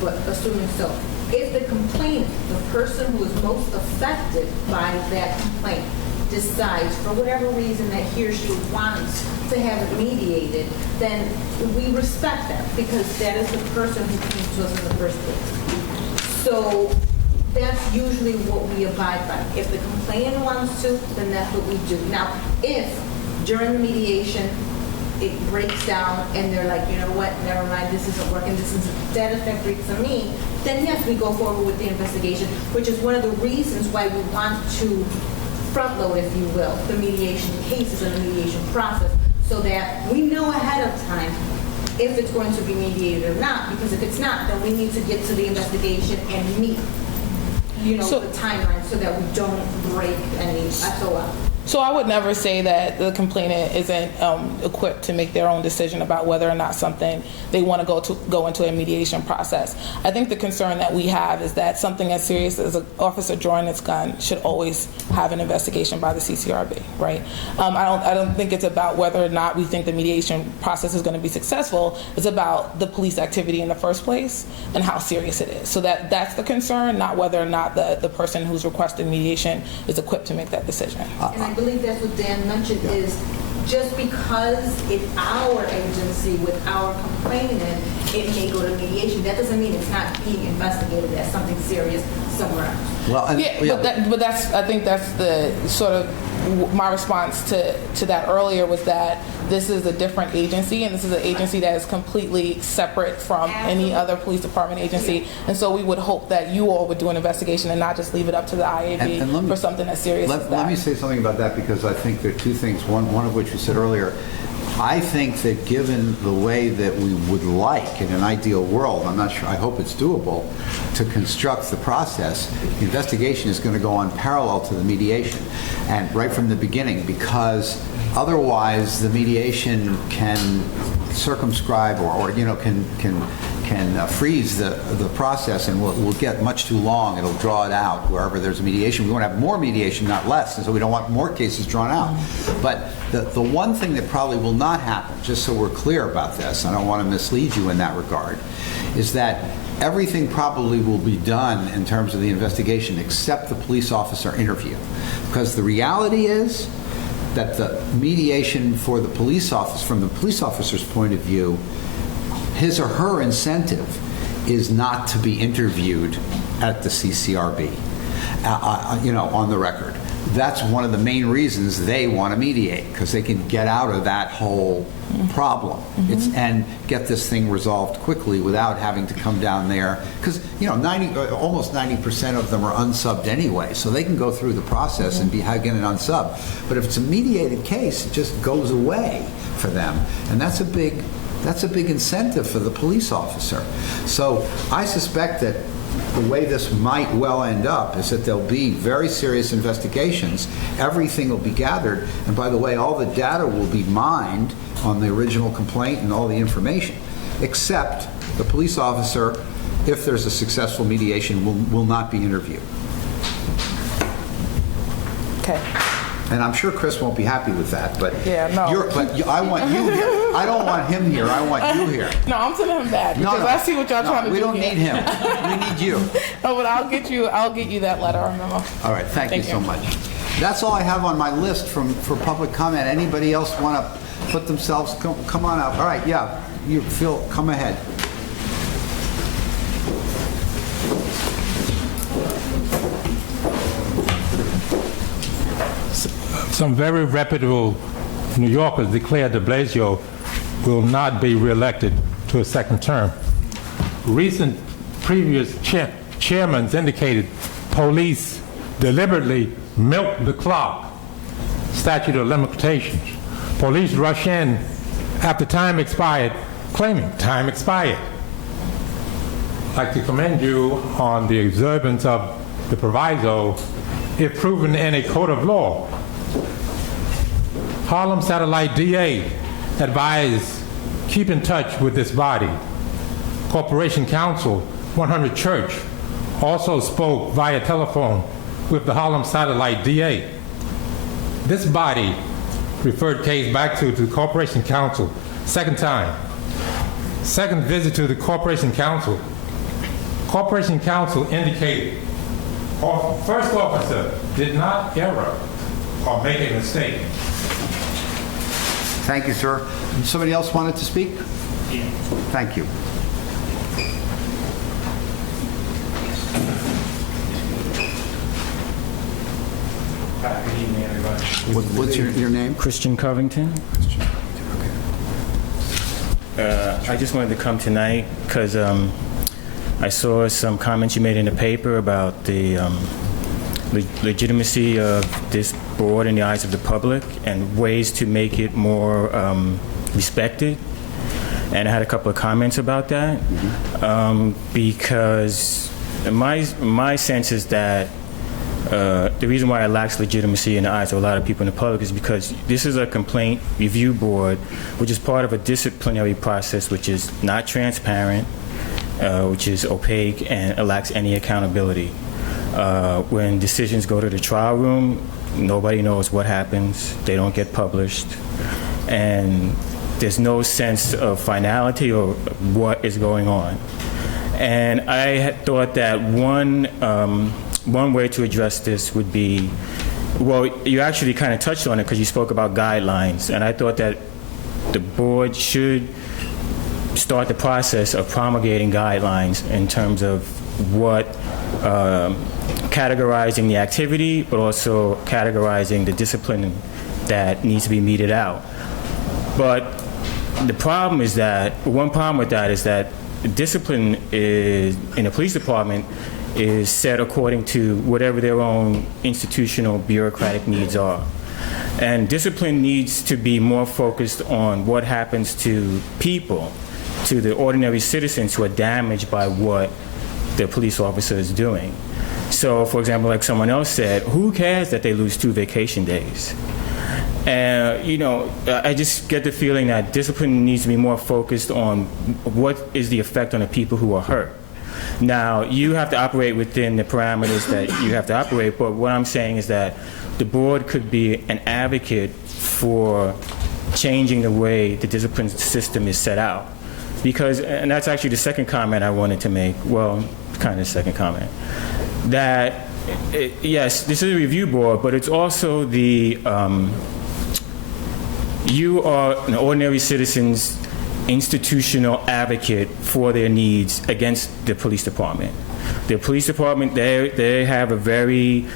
but assuming so. If the complainant, the person who is most affected by that complaint, decides for whatever reason that he or she wants to have it mediated, then we respect that because that is the person who came to us in the first place. So that's usually what we abide by. If the complainant wants to, then that's what we do. Now, if during the mediation it breaks down and they're like, you know what, never mind, this isn't working, this isn't satisfactory to me, then yes, we go forward with the investigation, which is one of the reasons why we want to front load, if you will, the mediation cases and the mediation process so that we know ahead of time if it's going to be mediated or not, because if it's not, then we need to get to the investigation and meet, the timeline so that we don't break any SOL. So I would never say that the complainant isn't equipped to make their own decision about whether or not something they want to go into a mediation process. I think the concern that we have is that something as serious as an officer drawing its gun should always have an investigation by the CCRB, right? I don't think it's about whether or not we think the mediation process is going to be successful. It's about the police activity in the first place and how serious it is. So that's the concern, not whether or not the person who's requesting mediation is equipped to make that decision. And I believe that's what Dan mentioned is just because it's our agency with our complainant, it may go to mediation. That doesn't mean it's not being investigated as something serious somewhere else. Well, but I think that's the sort of my response to that earlier was that this is a different agency, and this is an agency that is completely separate from any other police department agency. And so we would hope that you all would do an investigation and not just leave it up to the IAB for something as serious as that. Let me say something about that because I think there are two things, one of which you said earlier. I think that given the way that we would like in an ideal world, I'm not sure, I hope it's doable, to construct the process, the investigation is going to go on parallel to the mediation and right from the beginning, because otherwise the mediation can circumscribe or can freeze the process, and will get much too long. It'll draw it out wherever there's a mediation. We want to have more mediation, not less, and so we don't want more cases drawn out. But the one thing that probably will not happen, just so we're clear about this, I don't want to mislead you in that regard, is that everything probably will be done in terms of the investigation except the police officer interview. Because the reality is that the mediation for the police officer, from the police officer's point of view, his or her incentive is not to be interviewed at the CCRB, on the record. That's one of the main reasons they want to mediate, because they can get out of that whole problem and get this thing resolved quickly without having to come down there. Because almost 90% of them are unsubbed anyway, so they can go through the process and get it unsubbed. But if it's a mediated case, it just goes away for them, and that's a big incentive for the police officer. So I suspect that the way this might well end up is that there'll be very serious investigations. Everything will be gathered, and by the way, all the data will be mined on the original complaint and all the information, except the police officer, if there's a successful mediation, will not be interviewed. Okay. And I'm sure Chris won't be happy with that, but I want you here. I don't want him here. I want you here. No, I'm sending him back because I see what y'all trying to do. We don't need him. We need you. No, but I'll get you that letter or memo. All right. Thank you so much. That's all I have on my list for public comment. Anybody else want to put themselves? Come on up. All right. Yeah. You Phil, come ahead. Some very reputable New Yorkers declared de Blasio will not be reelected to a second term. Recent previous chairmen indicated police deliberately milk the clock, statute of limitations. Police rush in after time expired, claiming time expired. I'd like to commend you on the observance of the proviso if proven in a court of law. Harlem Satellite DA advised keep in touch with this body. Corporation Counsel 100 Church also spoke via telephone with the Harlem Satellite DA. This body referred case back to the Corporation Counsel Second time. Second visit to the Corporation Council. Corporation Council indicated our first officer did not err or make a mistake. Thank you, sir. Somebody else wanted to speak? Yeah. Thank you. Good evening, everybody. What's your name? Christian Covington. I just wanted to come tonight because I saw some comments you made in the paper about the legitimacy of this board in the eyes of the public and ways to make it more respected. And I had a couple of comments about that because my sense is that the reason why it lacks legitimacy in the eyes of a lot of people in the public is because this is a complaint review board, which is part of a disciplinary process which is not transparent, which is opaque, and it lacks any accountability. When decisions go to the trial room, nobody knows what happens. They don't get published. And there's no sense of finality or what is going on. And I had thought that one way to address this would be, well, you actually kind of touched on it because you spoke about guidelines, and I thought that the board should start the process of promulgating guidelines in terms of what, categorizing the activity, but also categorizing the discipline that needs to be meted out. But the problem is that, one problem with that is that discipline is, in the police department, is set according to whatever their own institutional bureaucratic needs are. And discipline needs to be more focused on what happens to people, to the ordinary citizens who are damaged by what the police officer is doing. So, for example, like someone else said, who cares that they lose 2 vacation days? And, you know, I just get the feeling that discipline needs to be more focused on what is the effect on the people who are hurt. Now, you have to operate within the parameters that you have to operate, but what I'm saying is that the board could be an advocate for changing the way the discipline system is set out. Because, and that's actually the second comment I wanted to make, well, kind of the second comment, that, yes, this is a review board, but it's also the, you are an ordinary citizen's institutional advocate for their needs against the police department. The police department, they have a very,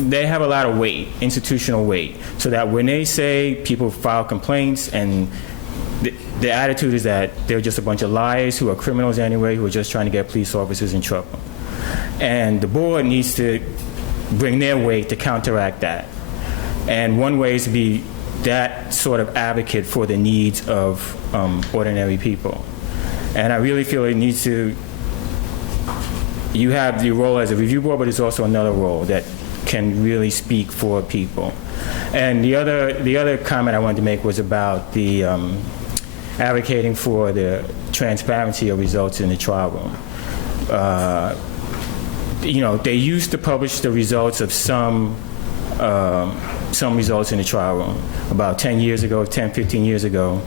they have a lot of weight, institutional weight, so that when they say people file complaints and the attitude is that they're just a bunch of liars who are criminals anyway, who are just trying to get police officers in trouble. And the board needs to bring their weight to counteract that. And one way is to be that sort of advocate for the needs of ordinary people. And I really feel it needs to, you have the role as a review board, but it's also another role that can really speak for people. And the other comment I wanted to make was about the advocating for the transparency of results in the trial room. You know, they used to publish the results of some results in the trial room. About 10 years ago, 10, 15 years ago,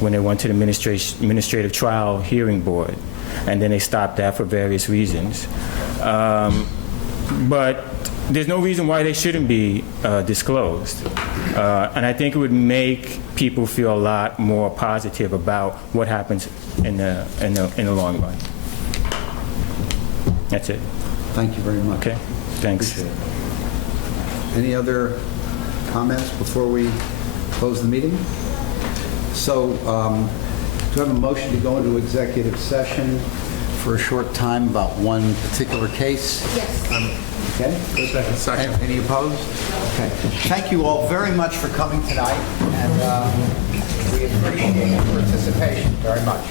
when they went to the Administrative Trial Hearing Board, and then they stopped that for various reasons. But there's no reason why they shouldn't be disclosed. And I think it would make people feel a lot more positive about what happens in the long run. That's it. Thank you very much. Okay, thanks. Any other comments before we close the meeting? So, do I have a motion to go into executive session for a short time about one particular case? Yes. Okay. Second. Any opposed? Okay. Thank you all very much for coming tonight, and we appreciate your participation very much.